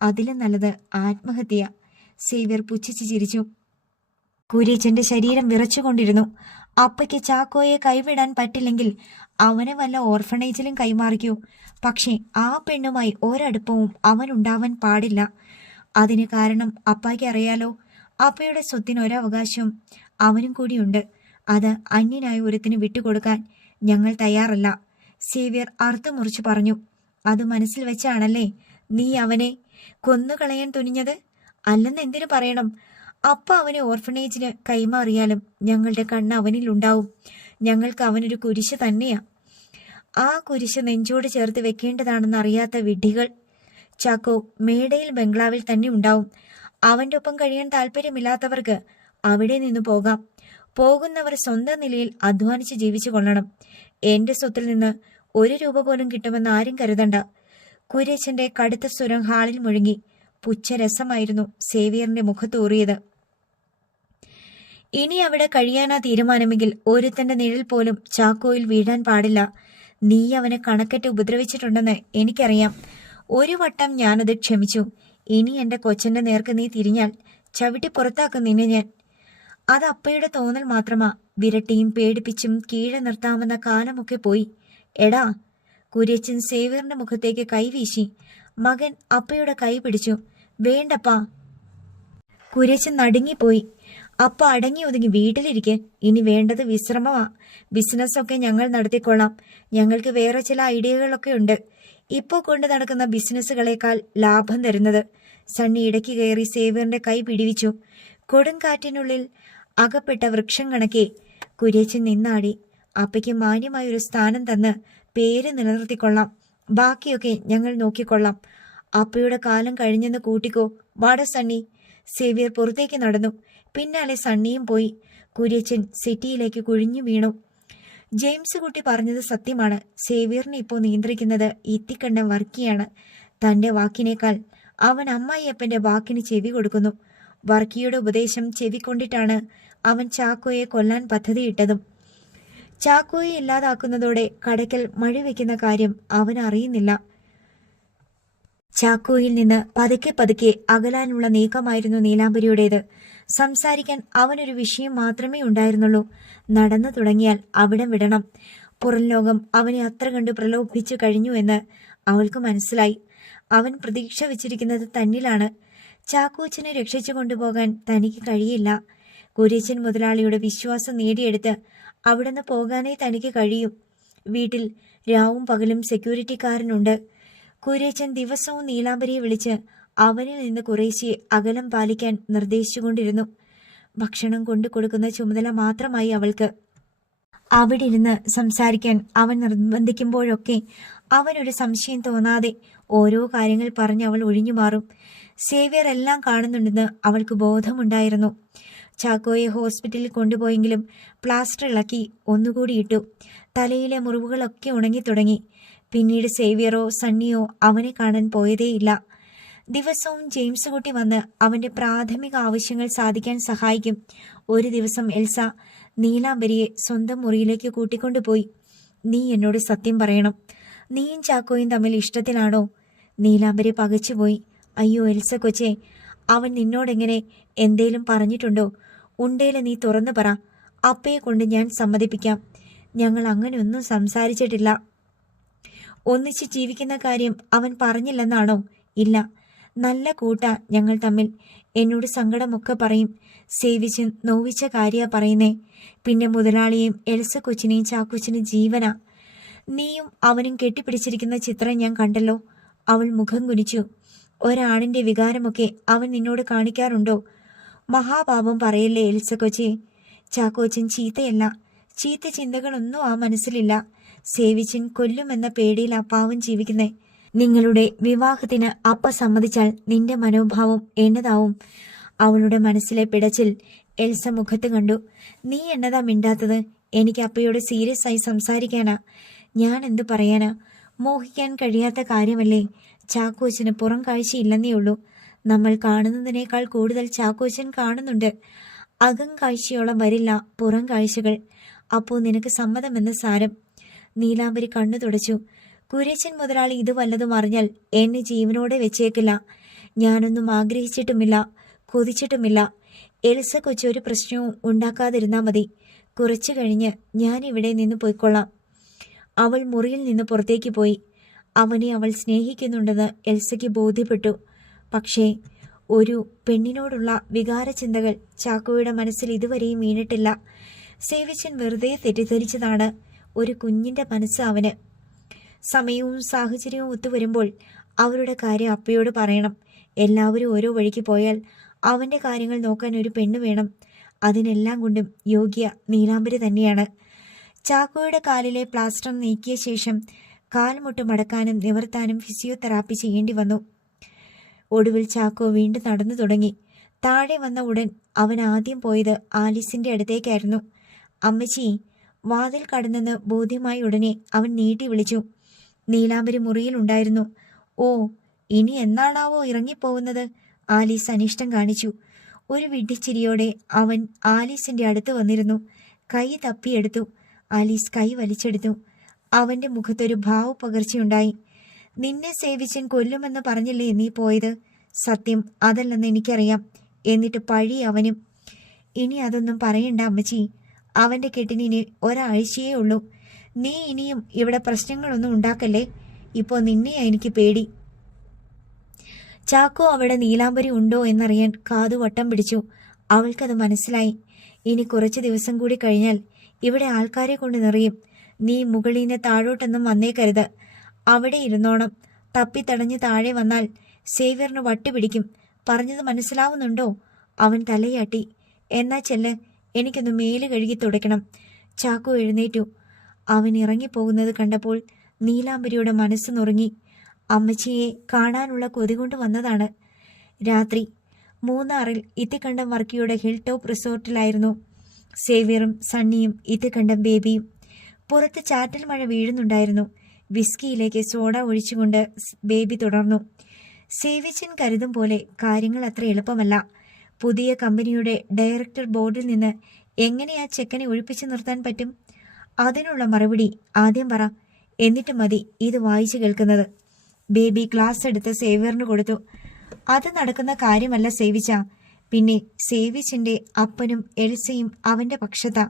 അതിലും നല്ലത് ആത്മഹത്യ. സേവ്യർ പുച്ഛിച്ചു ചിരിച്ചു. കുര്യച്ചന്റെ ശരീരം വിറച്ചുകൊണ്ടിരുന്നു. അപ്പയ്ക്ക് ചാക്കോയെ കൈവിടാൻ പറ്റില്ലെങ്കിൽ അവനെ വല്ല ഓർഫണേജിലും കൈമാറിക്കൂ. പക്ഷേ ആ പെണ്ണുമായി ഒരടുപ്പവും അവനുണ്ടാവാൻ പാടില്ല. അതിന് കാരണം അപ്പായ്ക്ക് അറിയാലോ. അപ്പയുടെ സ്വത്തിന് ഒരവകാശം അവനും കൂടിയുണ്ട്. അത് അന്യനായ ഒരുത്തിന് വിട്ടുകൊടുക്കാൻ ഞങ്ങൾ തയ്യാറല്ല. സേവ്യർ അർത്ഥമുറിച്ചു പറഞ്ഞു. അത് മനസ്സിൽ വെച്ചാണല്ലേ നീ അവനെ കൊന്നുകളയാൻ തുനിഞ്ഞത്? അല്ലെന്ന് എന്തിനു പറയണം? അപ്പ അവനെ ഓർഫനേജിന് കൈമാറിയാലും ഞങ്ങളുടെ കണ്ണ് അവനിലുണ്ടാവും. ഞങ്ങൾക്ക് അവനൊരു കുരിശ് തന്നെയാ. ആ കുരിശ് നെഞ്ചോട് ചേർത്ത് വെക്കേണ്ടതാണെന്ന് അറിയാത്ത വിഡ്ഢികൾ. ചാക്കോ മേടയിൽ ബംഗ്ലാവിൽ തന്നെ ഉണ്ടാവും. അവൻ്റെ ഒപ്പം കഴിയാൻ താല്പര്യമില്ലാത്തവർക്ക് അവിടെ നിന്ന് പോകാം. പോകുന്നവർ സ്വന്തം നിലയിൽ അധ്വാനിച്ച് ജീവിച്ചു കൊള്ളണം. എന്റെ സ്വത്തിൽ നിന്ന് 1 രൂപ പോലും കിട്ടുമെന്ന് ആരും കരുതണ്ട. കുര്യച്ചന്റെ കടുത്ത സ്വരം ഹാളിൽ മുഴങ്ങി. പുച്ഛരസമായിരുന്നു സേവ്യറിന്റെ മുഖത്തൂറിയത്. ഇനി അവിടെ കഴിയാനാ തീരുമാനമെങ്കിൽ ഒരുത്തന്റെ നിഴൽ പോലും ചാക്കോയിൽ വീഴാൻ പാടില്ല. നീ അവനെ കണക്കറ്റ് ഉപദ്രവിച്ചിട്ടുണ്ടെന്ന് എനിക്കറിയാം. ഒരു വട്ടം ഞാനത് ക്ഷമിച്ചു. ഇനി എന്റെ കൊച്ചന്റെ നേർക്ക് നീ തിരിഞ്ഞാൽ ചവിട്ടി പുറത്താക്കും നിന്നെ ഞാൻ. അത് അപ്പയുടെ തോന്നൽ മാത്രമാ. വിരട്ടിയും പേടിപ്പിച്ചും കീഴെ നിർത്താമെന്ന കാലമൊക്കെ പോയി. എടാ, കുര്യച്ചൻ സേവ്യറിന്റെ മുഖത്തേക്ക് കൈവീശി. മകൻ അപ്പയുടെ കൈ പിടിച്ചു. വേണ്ടപ്പാ. കുര്യച്ചൻ നടുങ്ങിപ്പോയി. അപ്പ അടങ്ങി ഒതുങ്ങി വീട്ടിലിരിക്കെ. ഇനി വേണ്ടത് വിശ്രമമാ. ബിസിനസ്സൊക്കെ ഞങ്ങൾ നടത്തിക്കൊള്ളാം. ഞങ്ങൾക്ക് വേറെ ചില ഐഡിയകളൊക്കെ ഉണ്ട്. ഇപ്പോൾ കൊണ്ട് നടക്കുന്ന ബിസിനസ്സുകളേക്കാൾ ലാഭം തരുന്നത്. സണ്ണി ഇടയ്ക്ക് കയറി സേവ്യറിന്റെ കൈ പിടിവിച്ചു. കൊടുങ്കാറ്റിനുള്ളിൽ അകപ്പെട്ട വൃക്ഷം കണക്കെ കുര്യച്ചൻ നിന്നാടി. അപ്പയ്ക്ക് മാന്യമായൊരു സ്ഥാനം തന്ന് പേര് നിലനിർത്തിക്കൊള്ളാം. ബാക്കിയൊക്കെ ഞങ്ങൾ നോക്കിക്കൊള്ളാം. അപ്പയുടെ കാലം കഴിഞ്ഞെന്ന് കൂട്ടിക്കോ. വാട സണ്ണി. സേവ്യർ പുറത്തേക്ക് നടന്നു. പിന്നാലെ സണ്ണിയും പോയി. കുര്യച്ചൻ സിറ്റിയിലേക്ക് കുഴിഞ്ഞു വീണു. ജെയിംസ് കുട്ടി പറഞ്ഞത് സത്യമാണ്. സേവ്യറിനെ ഇപ്പോൾ നിയന്ത്രിക്കുന്നത് ഇത്തിക്കണ്ട വർക്കിയാണ്. തന്റെ വാക്കിനേക്കാൾ അവൻ അമ്മായിയപ്പന്റെ വാക്കിന് ചെവി കൊടുക്കുന്നു. വർക്കിയുടെ ഉപദേശം ചെവിക്കൊണ്ടിട്ടാണ് അവൻ ചാക്കോയെ കൊല്ലാൻ പദ്ധതിയിട്ടതും. ചാക്കോയെ ഇല്ലാതാക്കുന്നതോടെ കടയ്ക്കൽ മഴവെക്കുന്ന കാര്യം അവൻ അറിയുന്നില്ല. ചാക്കോയിൽ നിന്ന് പതുക്കെ പതുക്കെ അകലാനുള്ള നീക്കമായിരുന്നു നീലാംബരിയുടേത്. സംസാരിക്കാൻ അവനൊരു വിഷയം മാത്രമേ ഉണ്ടായിരുന്നുള്ളൂ. നടന്നു തുടങ്ങിയാൽ അവിടം വിടണം. പുറം ലോകം അവനെ അത്ര കണ്ട് പ്രലോഭിച്ചു കഴിഞ്ഞു എന്ന് അവൾക്ക് മനസ്സിലായി. അവൻ പ്രതീക്ഷ വെച്ചിരിക്കുന്നത് തന്നിലാണ്. ചാക്കോച്ചനെ രക്ഷിച്ചു കൊണ്ടുപോകാൻ തനിക്ക് കഴിയില്ല. കുര്യച്ചൻ മുതലാളിയുടെ വിശ്വാസം നേടിയെടുത്ത് അവിടുന്ന് പോകാനേ തനിക്ക് കഴിയൂ. വീട്ടിൽ രാവും പകലും സെക്യൂരിറ്റിക്കാരനുണ്ട്. കുര്യച്ചൻ ദിവസവും നീലാംബരിയെ വിളിച്ച് അവനിൽ നിന്ന് കുറേശ്ശെ അകലം പാലിക്കാൻ നിർദ്ദേശിച്ചുകൊണ്ടിരുന്നു. ഭക്ഷണം കൊണ്ടു കൊടുക്കുന്ന ചുമതല മാത്രമായി അവൾക്ക്. അവിടെ ഇരുന്ന് സംസാരിക്കാൻ അവൻ നിർബന്ധിക്കുമ്പോഴൊക്കെ അവനൊരു സംശയം തോന്നാതെ ഓരോ കാര്യങ്ങൾ പറഞ്ഞ് അവൾ ഒഴിഞ്ഞു മാറും. സേവ്യർ എല്ലാം കാണുന്നുണ്ടെന്ന് അവൾക്ക് ബോധമുണ്ടായിരുന്നു. ചാക്കോയെ ഹോസ്പിറ്റലിൽ കൊണ്ടുപോയെങ്കിലും പ്ലാസ്റ്റർ ഇളക്കി ഒന്നുകൂടി ഇട്ടു. തലയിലെ മുറിവുകളൊക്കെ ഉണങ്ങി തുടങ്ങി. പിന്നീട് സേവ്യറോ സണ്ണിയോ അവനെ കാണാൻ പോയതേയില്ല. ദിവസവും ജെയിംസ് കുട്ടി വന്ന് അവന്റെ പ്രാഥമിക ആവശ്യങ്ങൾ സാധിക്കാൻ സഹായിക്കും. ഒരു ദിവസം എൽസ നീലാംബരിയെ സ്വന്തം മുറിയിലേക്ക് കൂട്ടിക്കൊണ്ടുപോയി. നീ എന്നോട് സത്യം പറയണം, നീയും ചാക്കോയും തമ്മിൽ ഇഷ്ടത്തിലാണോ? നീലാംബരി പകച്ചുപോയി. അയ്യോ എൽസ കൊച്ചേ, അവൻ നിന്നോടെങ്ങനെ എന്തേലും പറഞ്ഞിട്ടുണ്ടോ? ഉണ്ടേല് നീ തുറന്നു പറ. അപ്പയെ കൊണ്ട് ഞാൻ സമ്മതിപ്പിക്കാം. ഞങ്ങൾ അങ്ങനെയൊന്നും സംസാരിച്ചിട്ടില്ല. ഒന്നിച്ച് ജീവിക്കുന്ന കാര്യം അവൻ പറഞ്ഞില്ലെന്നാണോ? ഇല്ല, നല്ല കൂട്ടാ ഞങ്ങൾ തമ്മിൽ. എന്നോട് സങ്കടമൊക്കെ പറയും. സേവിച്ച് നോവിച്ച കാര്യാ പറയുന്നേ. പിന്നെ മുതലാളിയെയും എൽസ കൊച്ചിനെയും ചാക്കോച്ചിന് ജീവനാ. നീയും അവനും കെട്ടിപ്പിടിച്ചിരിക്കുന്ന ചിത്രം ഞാൻ കണ്ടല്ലോ. അവൾ മുഖം കുനിച്ചു. ഒരാണിന്റെ വികാരമൊക്കെ അവൻ നിന്നോട് കാണിക്കാറുണ്ടോ? മഹാപാപം പറയല്ലേ എൽസ കൊച്ചി. ചാക്കോച്ചൻ ചീത്തയല്ല. ചീത്ത ചിന്തകളൊന്നും ആ മനസ്സിലില്ല. സേവിച്ചൻ കൊല്ലുമെന്ന പേടിയിൽ പാവം ജീവിക്കുന്നേ. നിങ്ങളുടെ വിവാഹത്തിന് അപ്പ സമ്മതിച്ചാൽ നിന്റെ മനോഭാവം എന്നതാവും? അവളുടെ മനസ്സിലെ പിടച്ചിൽ എൽസ മുഖത്ത് കണ്ടു. നീ എന്നതാ മിണ്ടാത്തത്? എനിക്ക് അപ്പയോട് സീരിയസ് ആയി സംസാരിക്കാനാ. ഞാൻ എന്തു പറയാനാ? മോഹിക്കാൻ കഴിയാത്ത കാര്യമല്ലേ. ചാക്കോച്ചന് പുറം കാഴ്ചയില്ലെന്നേ ഉള്ളൂ. നമ്മൾ കാണുന്നതിനേക്കാൾ കൂടുതൽ ചാക്കോച്ചൻ കാണുന്നുണ്ട്. അകം കാഴ്ചയോളം വരില്ല പുറം കാഴ്ചകൾ. അപ്പോ നിനക്ക് സമ്മതമെന്ന് സാരം. നീലാംബരി കണ്ണു തുടച്ചു. കുര്യച്ചൻ മുതലാളി ഇത് വല്ലതും അറിഞ്ഞാൽ എന്നെ ജീവനോടെ വെച്ചേക്കില്ല. ഞാനൊന്നും ആഗ്രഹിച്ചിട്ടുമില്ല, കൊതിച്ചിട്ടുമില്ല. എൽസ കൊച്ചൊരു പ്രശ്നവും ഉണ്ടാക്കാതിരുന്നാ മതി. കുറച്ചു കഴിഞ്ഞ് ഞാൻ ഇവിടെ നിന്ന് പോയിക്കൊള്ളാം. അവൾ മുറിയിൽ നിന്ന് പുറത്തേക്ക് പോയി. അവനെ അവൾ സ്നേഹിക്കുന്നുണ്ടെന്ന് എൽസയ്ക്ക് ബോധ്യപ്പെട്ടു. പക്ഷേ ഒരു പെണ്ണിനോടുള്ള വികാരചിന്തകൾ ചാക്കോയുടെ മനസ്സിൽ ഇതുവരെയും വീണിട്ടില്ല. സേവിച്ചൻ വെറുതെ തെറ്റിദ്ധരിച്ചതാണ്. ഒരു കുഞ്ഞിന്റെ മനസ്സ് അവന്. സമയവും സാഹചര്യവും ഒത്തുവരുമ്പോൾ അവരുടെ കാര്യം അപ്പയോട് പറയണം. എല്ലാവരും ഓരോ വഴിക്ക് പോയാൽ അവന്റെ കാര്യങ്ങൾ നോക്കാൻ ഒരു പെണ്ണ് വേണം. അതിനെല്ലാം കൊണ്ടും യോഗ്യ നീലാംബരി തന്നെയാണ്. ചാക്കോയുടെ കാലിലെ പ്ലാസ്റ്റർ നീക്കിയ ശേഷം കാൽമുട്ട് മടക്കാനും നിവർത്താനും ഫിസിയോതെറാപ്പി ചെയ്യേണ്ടി വന്നു. ഒടുവിൽ ചാക്കോ വീണ്ടും നടന്നു തുടങ്ങി. താഴെ വന്ന ഉടൻ അവൻ ആദ്യം പോയത് ആലീസിന്റെ അടുത്തേക്കായിരുന്നു. അമ്മച്ചി. വാതിൽ കടന്നെന്ന് ബോധ്യമായ ഉടനെ അവൻ നീട്ടി വിളിച്ചു. നീലാംബരി മുറിയിലുണ്ടായിരുന്നു. ഓ, ഇനി എന്നാണാവോ ഇറങ്ങിപ്പോകുന്നത്? ആലീസ് അനിഷ്ടം കാണിച്ചു. ഒരു വിഡ്ഢിച്ചിരിയോടെ അവൻ ആലീസിന്റെ അടുത്ത് വന്നിരുന്നു. കൈ തപ്പിയെടുത്തു. ആലീസ് കൈ വലിച്ചെടുത്തു. അവന്റെ മുഖത്തൊരു ഭാവപകർച്ചയുണ്ടായി. നിന്നെ സേവിച്ചൻ കൊല്ലുമെന്ന് പറഞ്ഞില്ലേ നീ പോയത്? സത്യം അതല്ലെന്ന് എനിക്കറിയാം. എന്നിട്ട് പഴി അവനും. ഇനി അതൊന്നും പറയണ്ട അമ്മച്ചി. അവന്റെ കെട്ടിനി ഒരാഴ്ചയേ ഉള്ളൂ. നീ ഇനിയും ഇവിടെ പ്രശ്നങ്ങളൊന്നും ഉണ്ടാക്കല്ലേ. ഇപ്പോൾ നിന്നെയാ എനിക്ക് പേടി. ചാക്കോ അവിടെ നീലാംബരി ഉണ്ടോ എന്നറിയാൻ കാതു വട്ടം പിടിച്ചു. അവൾക്കത് മനസ്സിലായി. ഇനി കുറച്ച് ദിവസം കൂടി കഴിഞ്ഞാൽ ഇവിടെ ആൾക്കാരെ കൊണ്ട് നിറയും. നീ മുകളിൽ നിന്ന് താഴോട്ടൊന്നും വന്നേക്കരുത്. അവിടെ ഇരുന്നോണം. തപ്പിത്തടഞ്ഞ് താഴെ വന്നാൽ സേവ്യറിന് വട്ടുപിടിക്കും. പറഞ്ഞത് മനസ്സിലാവുന്നുണ്ടോ? അവൻ തലയാട്ടി. എന്നാ ചെല്ല്, എനിക്കൊന്ന് മേല് കഴുകി തുടയ്ക്കണം. ചാക്കോ എഴുന്നേറ്റു. അവൻ ഇറങ്ങിപ്പോകുന്നത് കണ്ടപ്പോൾ നീലാംബരിയുടെ മനസ്സ് നുറുങ്ങി. അമ്മച്ചിയെ കാണാനുള്ള കൊതി കൊണ്ട് വന്നതാണ്. രാത്രി മൂന്നാറിൽ ഇത്തിക്കണ്ടം വർക്കിയുടെ ഹിൽ ടോപ്പ് റിസോർട്ടിലായിരുന്നു സേവ്യറും സണ്ണിയും ഇത്തിക്കണ്ടം ബേബിയും. പുറത്ത് ചാറ്റൽ മഴ വീഴുന്നുണ്ടായിരുന്നു. വിസ്കിയിലേക്ക് സോഡ ഒഴിച്ചുകൊണ്ട് ബേബി തുടർന്നു. സേവിച്ചൻ കരുതും പോലെ കാര്യങ്ങൾ അത്ര എളുപ്പമല്ല. പുതിയ കമ്പനിയുടെ ഡയറക്ടർ ബോർഡിൽ നിന്ന് എങ്ങനെയാ ചെക്കനെ ഒഴിപ്പിച്ചു നിർത്താൻ പറ്റും? അതിനുള്ള മറുപടി ആദ്യം പറ, എന്നിട്ട് മതി ഇത് വായിച്ചു കേൾക്കുന്നത്. ബേബി ഗ്ലാസ് എടുത്ത് സേവ്യറിന് കൊടുത്തു. അത് നടക്കുന്ന കാര്യമല്ല സേവിച്ച. പിന്നെ സേവിച്ചിന്റെ അപ്പനും എൽസയും അവന്റെ പക്ഷത്താ.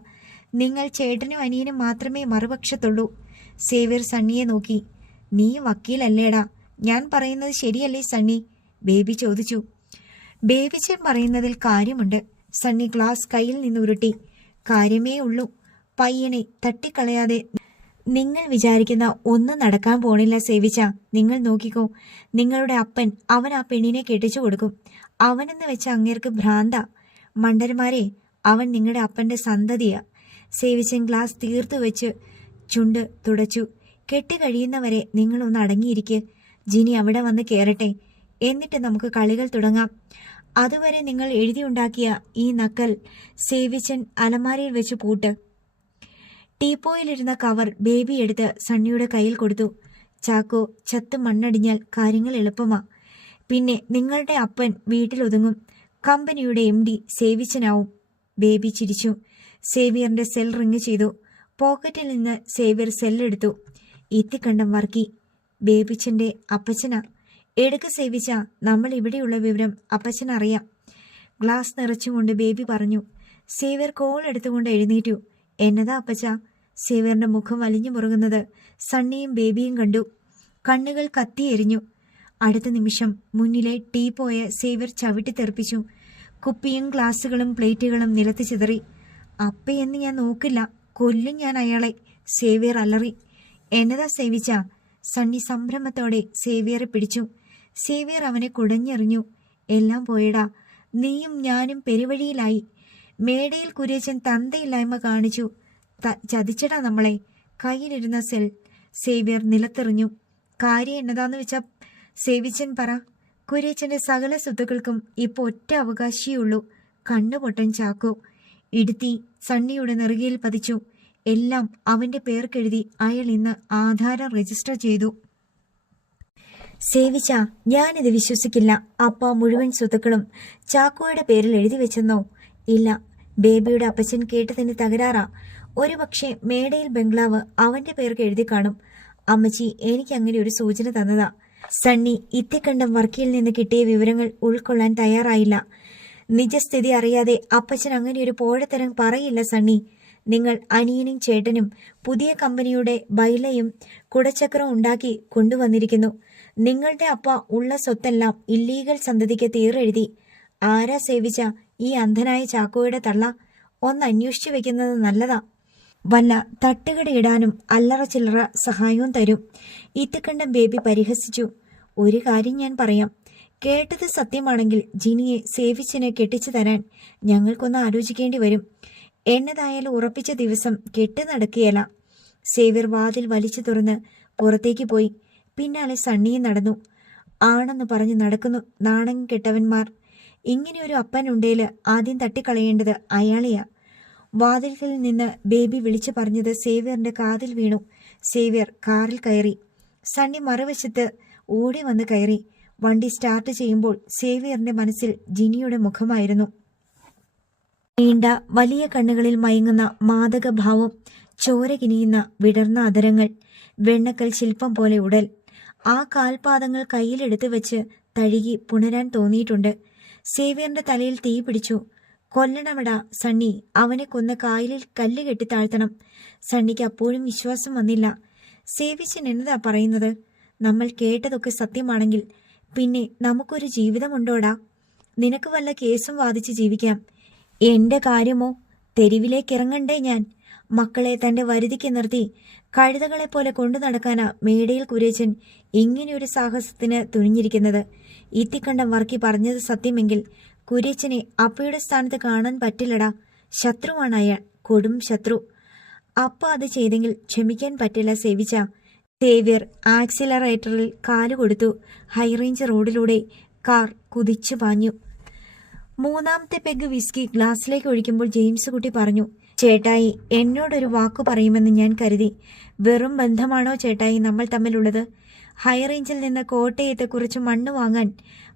നിങ്ങൾ ചേട്ടനും അനിയനും മാത്രമേ മറുപക്ഷത്തുള്ളൂ. സേവ്യർ സണ്ണിയെ നോക്കി. നീ വക്കീലല്ലേടാ? ഞാൻ പറയുന്നത് ശരിയല്ലേ സണ്ണി? ബേബി ചോദിച്ചു. ബേബിച്ചൻ പറയുന്നതിൽ കാര്യമുണ്ട്. സണ്ണി ഗ്ലാസ് കയ്യിൽ നിന്ന് ഉരുട്ടി. കാര്യമേ ഉള്ളൂ. പയ്യനെ തട്ടിക്കളയാതെ നിങ്ങൾ വിചാരിക്കുന്ന ഒന്നും നടക്കാൻ പോണില്ല സേവിച്ച. നിങ്ങൾ നോക്കിക്കോ. നിങ്ങളുടെ അപ്പൻ അവൻ ആ പെണ്ണിനെ കെട്ടിച്ചു കൊടുക്കും. അവനെന്ന് വെച്ച അങ്ങേർക്ക് ഭ്രാന്ത. മണ്ടന്മാരെ, അവൻ നിങ്ങളുടെ അപ്പന്റെ സന്തതിയാ. സേവിച്ചൻ ഗ്ലാസ് തീർത്തു വെച്ച് ചുണ്ട് തുടച്ചു. കെട്ടി കഴിയുന്നവരെ നിങ്ങളൊന്ന് അടങ്ങിയിരിക്ക്. ജിനി അവിടെ വന്ന് കയറട്ടെ. എന്നിട്ട് നമുക്ക് കളികൾ തുടങ്ങാം. അതുവരെ നിങ്ങൾ എഴുതിയുണ്ടാക്കിയ ഈ നക്കൽ സേവിച്ചൻ അലമാരയിൽ വെച്ച് പൂട്ട്. ടീപ്പോയിലിരുന്ന കവർ ബേബി എടുത്ത് സണ്ണിയുടെ കയ്യിൽ കൊടുത്തു. ചാക്കോ, ചത്ത് മണ്ണടിഞ്ഞാൽ കാര്യങ്ങൾ എളുപ്പമാ. പിന്നെ നിങ്ങളുടെ അപ്പൻ വീട്ടിലൊതുങ്ങും. കമ്പനിയുടെ MD സേവിച്ചനാവും. ബേബി ചിരിച്ചു. സേവിയറിന്റെ സെൽ റിങ് ചെയ്തു. പോക്കറ്റിൽ നിന്ന് സേവിയർ സെല്ലെടുത്തു. ഇത്തിക്കണ്ടം വർക്കി. ബേബിച്ചന്റെ അപ്പച്ചനാ. എടുക്ക് സേവിച്ച, നമ്മൾ ഇവിടെയുള്ള വിവരം അപ്പച്ചനറിയാം. ഗ്ലാസ് നിറച്ചുകൊണ്ട് ബേബി പറഞ്ഞു. സേവിയർ കോൾ എടുത്തുകൊണ്ട് എഴുന്നേറ്റു. എന്നതാ അപ്പച്ച? സേവിയറിന്റെ മുഖം വലിഞ്ഞു മുറുകുന്നത് സണ്ണിയും ബേബിയും കണ്ടു. കണ്ണുകൾ കത്തിയെരിഞ്ഞു. അടുത്ത നിമിഷം മുന്നിലെ ടീപ്പോയ സേവിയർ ചവിട്ടിത്തെറിപ്പിച്ചു. കുപ്പിയും ഗ്ലാസുകളും പ്ലേറ്റുകളും നിലത്ത് ചിതറി. അപ്പയെന്ന് ഞാൻ നോക്കില്ല, കൊല്ലും ഞാൻ അയാളെ, സേവിയർ അലറി. എന്നതാ സേവിച്ച? സണ്ണി സംഭ്രമത്തോടെ സേവിയറെ പിടിച്ചു. സേവിയർ അവനെ കുടഞ്ഞെറിഞ്ഞു. എല്ലാം പോയടാ, നീയും ഞാനും പെരുവഴിയിലായി. മേടയിൽ കുരേച്ചൻ തന്തയില്ലായ്മ കാണിച്ചു. ചതിച്ചടാ നമ്മളെ. കയ്യിലിരുന്ന സെൽ സേവിയർ നിലത്തെറിഞ്ഞു. കാര്യം എന്നതാന്ന് വെച്ചാ സേവിച്ചൻ പറ. കുരേച്ചന്റെ സകല സ്വത്തുക്കൾക്കും ഇപ്പൊ ഒറ്റ അവകാശിയുള്ളൂ, കണ്ണുപൊട്ടൻ ചാക്കോ. ഇടുത്തി സണ്ണിയുടെ നെറുകയിൽ പതിച്ചു. എല്ലാം അവന്റെ പേർക്കെഴുതി അയാൾ ഇന്ന് ആധാരം രജിസ്റ്റർ ചെയ്തു. സേവിച്ച, ഞാനിത് വിശ്വസിക്കില്ല. അപ്പ മുഴുവൻ സ്വത്തുക്കളും ചാക്കോയുടെ പേരിൽ എഴുതി വെച്ചെന്നോ? ഇല്ല, ബേബിയുടെ അപ്പച്ചൻ കേട്ടതിന് തകരാറാ. ഒരുപക്ഷെ മേടയിൽ ബംഗ്ലാവ് അവന്റെ പേർക്ക് എഴുതി കാണും. അമ്മച്ചി എനിക്ക് അങ്ങനെ ഒരു സൂചന തന്നതാ. സണ്ണി ഇത്തിക്കണ്ടം വർക്കിയിൽ നിന്ന് കിട്ടിയ വിവരങ്ങൾ ഉൾക്കൊള്ളാൻ തയ്യാറായില്ല. നിജസ്ഥിതി അറിയാതെ അപ്പച്ചൻ അങ്ങനെ ഒരു പോഴത്തരം പറയില്ല സണ്ണി. നിങ്ങൾ അനിയനും ചേട്ടനും പുതിയ കമ്പനിയുടെ ബൈലയും കുടച്ചക്രവും ഉണ്ടാക്കി കൊണ്ടുവന്നിരിക്കുന്നു. നിങ്ങളുടെ അപ്പ ഉള്ള സ്വത്തെല്ലാം ഇല്ലീഗൽ സന്തതിക്ക് തീരെഴുതി. ആരാ സേവിച്ച ഈ അന്ധനായ ചാക്കോയുടെ തള്ള? ഒന്ന് അന്വേഷിച്ചു വെക്കുന്നത് നല്ലതാ. വല്ല തട്ടുകടയിടാനും അല്ലറ ചില്ലറ സഹായവും തരും. ഇത്തിക്കണ്ടം ബേബി പരിഹസിച്ചു. ഒരു കാര്യം ഞാൻ പറയാം. കേട്ടത് സത്യമാണെങ്കിൽ ജിനിയെ സേവിച്ചിനെ കെട്ടിച്ചു തരാൻ ഞങ്ങൾക്കൊന്ന് ആലോചിക്കേണ്ടി വരും. എന്നതായാലും ഉറപ്പിച്ച ദിവസം കെട്ട് നടക്കുകയല്ല. സേവിയർ വാതിൽ വലിച്ചു തുറന്ന് പുറത്തേക്ക് പോയി. പിന്നാലെ സണ്ണിയും നടന്നു. ആണെന്ന് പറഞ്ഞ് നടക്കുന്നു നാണം കെട്ടവന്മാർ. ഇങ്ങനെയൊരു അപ്പനുണ്ടേല് ആദ്യം തട്ടിക്കളയേണ്ടത് അയാളെയാ. വാതിൽക്കൽ നിന്ന് ബേബി വിളിച്ചു പറഞ്ഞത് സേവിയറിന്റെ കാതിൽ വീണു. സേവിയർ കാറിൽ കയറി. സണ്ണി മറുവശത്ത് ഓടി വന്ന് കയറി. വണ്ടി സ്റ്റാർട്ട് ചെയ്യുമ്പോൾ സേവിയറിന്റെ മനസ്സിൽ ജിനിയുടെ മുഖമായിരുന്നു. നീണ്ട വലിയ കണ്ണുകളിൽ മയങ്ങുന്ന മാദകഭാവം, ചോര കിനിയുന്ന വിടർന്ന അധരങ്ങൾ, വെണ്ണക്കൽ ശില്പം പോലെ ഉടൽ. ആ കാൽപാദങ്ങൾ കയ്യിലെടുത്ത് വെച്ച് തഴുകി പുണരാൻ തോന്നിയിട്ടുണ്ട്. സേവിയറിന്റെ തലയിൽ തീ പിടിച്ചു. കൊല്ലണമടാ സണ്ണി, അവനെ കൊന്ന കായലിൽ കല്ല് കെട്ടി താഴ്ത്തണം. സണ്ണിക്ക് അപ്പോഴും വിശ്വാസം വന്നില്ല. സേവിച്ചൻ എന്നതാ പറയുന്നത്? നമ്മൾ കേട്ടതൊക്കെ സത്യമാണെങ്കിൽ പിന്നെ നമുക്കൊരു ജീവിതമുണ്ടോടാ? നിനക്ക് വല്ല കേസും വാദിച്ച് ജീവിക്കാം. എന്റെ കാര്യമോ? തെരുവിലേക്കിറങ്ങണ്ടേ ഞാൻ? മക്കളെ തന്റെ വരുതിക്ക് നിർത്തി കഴുതകളെപ്പോലെ കൊണ്ടു നടക്കാനാ മേടയിൽ കുരേച്ചൻ ഇങ്ങനെയൊരു സാഹസത്തിന് തുനിഞ്ഞിരിക്കുന്നത്. ഇത്തിക്കണ്ടം വർക്കി പറഞ്ഞത് സത്യമെങ്കിൽ കുരേച്ചനെ അപ്പയുടെ സ്ഥാനത്ത് കാണാൻ പറ്റില്ലടാ. ശത്രുവാണ് അയാൾ, കൊടും ശത്രു. അപ്പ അത് ചെയ്തെങ്കിൽ ക്ഷമിക്കാൻ പറ്റില്ല സേവിച്ച. സേവിയർ ആക്സിലറേറ്ററിൽ കാലുകൊടുത്തു. ഹൈറേഞ്ച് റോഡിലൂടെ കാർ കുതിച്ചു പാഞ്ഞു. മൂന്നാമത്തെ പെഗ് വിസ്കി ഗ്ലാസ്സിലേക്ക് ഒഴിക്കുമ്പോൾ ജെയിംസ് കുട്ടി പറഞ്ഞു, ചേട്ടായി, എന്നോടൊരു വാക്കു പറയുമെന്ന് ഞാൻ കരുതി. വെറും ബന്ധമാണോ ചേട്ടായി നമ്മൾ തമ്മിലുള്ളത്? ഹൈറേഞ്ചിൽ നിന്ന് കോട്ടയത്തെ കുറച്ച് മണ്ണ് വാങ്ങാൻ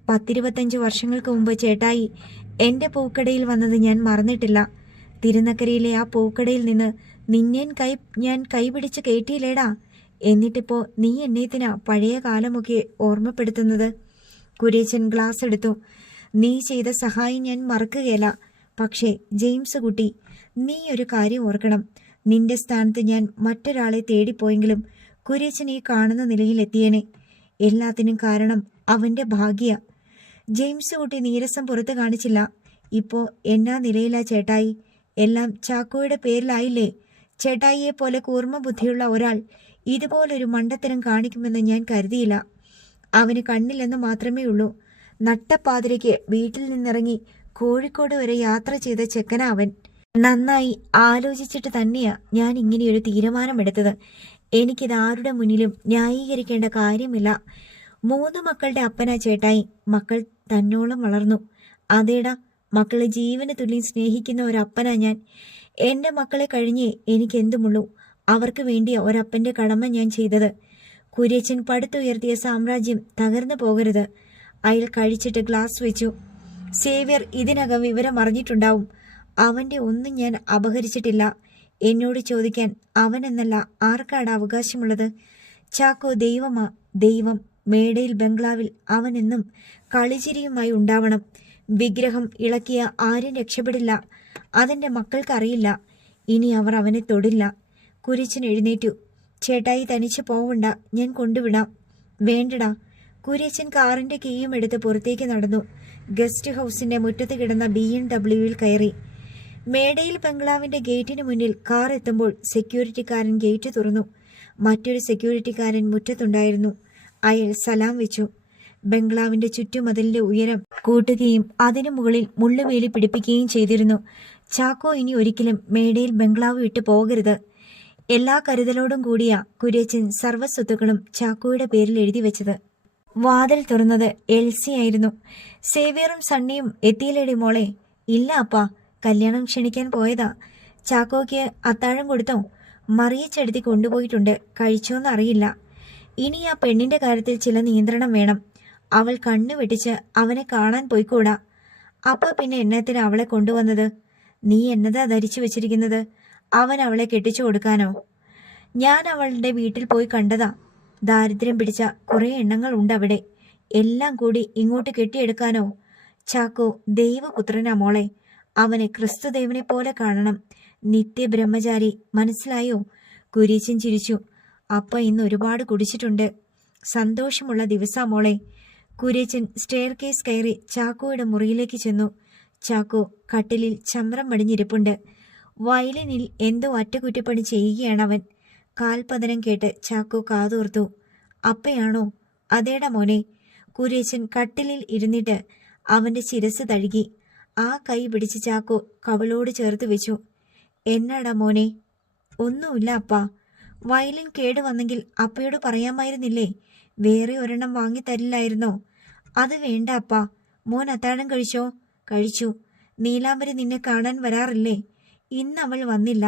10-25 വർഷങ്ങൾക്ക് മുമ്പ് ചേട്ടായി എന്റെ പൂക്കടയിൽ വന്നത് ഞാൻ മറന്നിട്ടില്ല. തിരുനക്കരയിലെ ആ പൂക്കടയിൽ നിന്ന് ഞാൻ കൈപിടിച്ച് കയറ്റിയില്ലേടാ. എന്നിട്ടിപ്പോ നീ എന്നേത്തിനാ പഴയ കാലമൊക്കെ ഓർമ്മപ്പെടുത്തുന്നത്? കുരേച്ചൻ ഗ്ലാസ് എടുത്തു. നീ ചെയ്ത സഹായം ഞാൻ മറക്കുകയല്ല. പക്ഷേ ജെയിംസ് കുട്ടി, നീ ഒരു കാര്യം ഓർക്കണം. നിന്റെ സ്ഥാനത്ത് ഞാൻ മറ്റൊരാളെ തേടിപ്പോയെങ്കിലും കുരേച്ചൻ ഈ കാണുന്ന നിലയിലെത്തിയേനെ. എല്ലാത്തിനും കാരണം അവന്റെ ഭാഗ്യ. ജെയിംസ് കുട്ടി നീരസം പുറത്ത് കാണിച്ചില്ല. ഇപ്പോ എന്നാ നിലയിലാ ചേട്ടായി? എല്ലാം ചാക്കോയുടെ പേരിലായില്ലേ? ചേട്ടായിയെ പോലെ കൂർമ്മ ബുദ്ധിയുള്ള ഒരാൾ ഇതുപോലൊരു മണ്ടത്തരം കാണിക്കുമെന്ന് ഞാൻ കരുതിയില്ല. അവന് കണ്ണില്ലെന്ന് മാത്രമേ ഉള്ളൂ. നട്ടപ്പാതിരയ്ക്ക് വീട്ടിൽ നിന്നിറങ്ങി കോഴിക്കോട് വരെ യാത്ര ചെയ്ത ചെക്കനാ അവൻ. നന്നായി ആലോചിച്ചിട്ട് തന്നെയാ ഞാൻ ഇങ്ങനെയൊരു തീരുമാനമെടുത്തത്. എനിക്കിത് ആരുടെ മുന്നിലും ന്യായീകരിക്കേണ്ട കാര്യമില്ല. 3 മക്കളുടെ അപ്പനാ ചേട്ടായി. മക്കൾ തന്നോളം വളർന്നു. അതേടാ, മക്കളെ ജീവന് തുല്യം സ്നേഹിക്കുന്ന ഒരപ്പനാ ഞാൻ. എൻ്റെ മക്കളെ കഴിഞ്ഞേ എനിക്കെന്തുമുള്ളൂ. അവർക്ക് വേണ്ടി ഒരപ്പൻ്റെ കടമ ഞാൻ ചെയ്തത്. കുര്യച്ചൻ പടുത്തുയർത്തിയ സാമ്രാജ്യം തകർന്നു പോകരുത്. അയാൾ കഴിച്ചിട്ട് ഗ്ലാസ് വെച്ചു. സേവ്യർ ഇതിനകം വിവരം അറിഞ്ഞിട്ടുണ്ടാവും. അവൻ്റെ ഒന്നും ഞാൻ അപഹരിച്ചിട്ടില്ല. എന്നോട് ചോദിക്കാൻ അവനെന്നല്ല ആർക്കാണ് അവകാശമുള്ളത്? ചാക്കോ ദൈവമാ, ദൈവം. മേടയിൽ ബംഗ്ലാവിൽ അവനെന്നും കളിചിരിയുമായി ഉണ്ടാവണം. വിഗ്രഹം ഇളക്കിയ ആരും രക്ഷപ്പെടില്ല. അതെൻ്റെ മക്കൾക്കറിയില്ല. ഇനി അവർ അവനെ തൊടില്ല. കുര്യച്ചൻ എഴുന്നേറ്റു. ചേട്ടായി തനിച്ച് പോവണ്ട, ഞാൻ കൊണ്ടുവിടാം. വേണ്ടടാ. കുര്യച്ചൻ കാറിൻ്റെ കീയും എടുത്ത് പുറത്തേക്ക് നടന്നു. ഗസ്റ്റ് ഹൗസിൻ്റെ മുറ്റത്ത് കിടന്ന BMW കയറി. മേടയിൽ ബംഗ്ലാവിൻ്റെ ഗേറ്റിന് മുന്നിൽ കാർ എത്തുമ്പോൾ സെക്യൂരിറ്റിക്കാരൻ ഗേറ്റ് തുറന്നു. മറ്റൊരു സെക്യൂരിറ്റിക്കാരൻ മുറ്റത്തുണ്ടായിരുന്നു. അയാൾ സലാം വെച്ചു. ബംഗ്ലാവിൻ്റെ ചുറ്റുമതിലിൻ്റെ ഉയരം കൂട്ടുകയും അതിനു മുകളിൽ മുള്ളുവേലി പിടിപ്പിക്കുകയും ചെയ്തിരുന്നു. ചാക്കോ ഇനി ഒരിക്കലും മേടയിൽ ബംഗ്ലാവ് വിട്ടു പോകരുത്. എല്ലാ കരുതലോടും കൂടിയ കുര്യച്ചൻ സർവ്വസ്വത്തുക്കളും ചാക്കോയുടെ പേരിൽ എഴുതി വെച്ചത്. വാതിൽ തുറന്നത് എൽസിയായിരുന്നു. സേവ്യറും സണ്ണിയും എത്തിയില്ലേടി മോളെ? ഇല്ല അപ്പാ, കല്യാണം ക്ഷണിക്കാൻ പോയതാ. ചാക്കോയ്ക്ക് അത്താഴം കൊടുത്തോ? മറിയച്ചെടുത്തി കൊണ്ടുപോയിട്ടുണ്ട്. കഴിച്ചോന്നറിയില്ല. ഇനി ആ പെണ്ണിന്റെ കാര്യത്തിൽ ചില നിയന്ത്രണം വേണം. അവൾ കണ്ണു വെട്ടിച്ച് അവനെ കാണാൻ പോയിക്കൂടാ. അപ്പോൾ പിന്നെ എന്നത്തിന് അവളെ കൊണ്ടുവന്നത്? നീ എന്നതാ ധരിച്ചു വെച്ചിരിക്കുന്നത്? അവൻ അവളെ കെട്ടിച്ചു കൊടുക്കാനോ? ഞാൻ അവളുടെ വീട്ടിൽ പോയി കണ്ടതാ. ദാരിദ്ര്യം പിടിച്ച കുറേ എണ്ണങ്ങൾ ഉണ്ട് അവിടെ. എല്ലാം കൂടി ഇങ്ങോട്ട് കെട്ടിയെടുക്കാനോ? ചാക്കോ ദൈവപുത്രനാ മോളെ. അവനെ ക്രിസ്തുദേവനെ പോലെ കാണണം. നിത്യബ്രഹ്മചാരി, മനസ്സിലായോ? കുര്യച്ചൻ ചിരിച്ചു. അപ്പ ഇന്ന് ഒരുപാട് കുടിച്ചിട്ടുണ്ട്. സന്തോഷമുള്ള ദിവസാ മോളെ. കുര്യച്ചൻ സ്റ്റെയർ കേസ് കയറി ചാക്കോയുടെ മുറിയിലേക്ക് ചെന്നു. ചാക്കോ കട്ടിലിൽ ചമ്രം മടിഞ്ഞിരിപ്പുണ്ട്. വയലിനിൽ എന്തോ അറ്റകുറ്റപ്പണി ചെയ്യുകയാണവൻ. കാൽപതനം കേട്ട് ചാക്കോ കാതോർത്തു. അപ്പയാണോ? അതേടാ മോനെ. കുര്യച്ചൻ കട്ടിലിൽ ഇരുന്നിട്ട് അവൻ്റെ ശിരസ് തഴുകി. ആ കൈ പിടിച്ച് ചാക്കോ കവളോട് ചേർത്ത് വെച്ചു. എന്നാടാ മോനെ? ഒന്നുമില്ല അപ്പാ. വയലിൻ കേടുവന്നെങ്കിൽ അപ്പയോട് പറയാമായിരുന്നില്ലേ? വേറെ ഒരെണ്ണം വാങ്ങിത്തരില്ലായിരുന്നോ? അത് വേണ്ട അപ്പാ. മോൻ അത്താഴം കഴിച്ചോ? കഴിച്ചു. നീലാംബരി നിന്നെ കാണാൻ വരാറില്ലേ? ഇന്ന് അവൾ വന്നില്ല.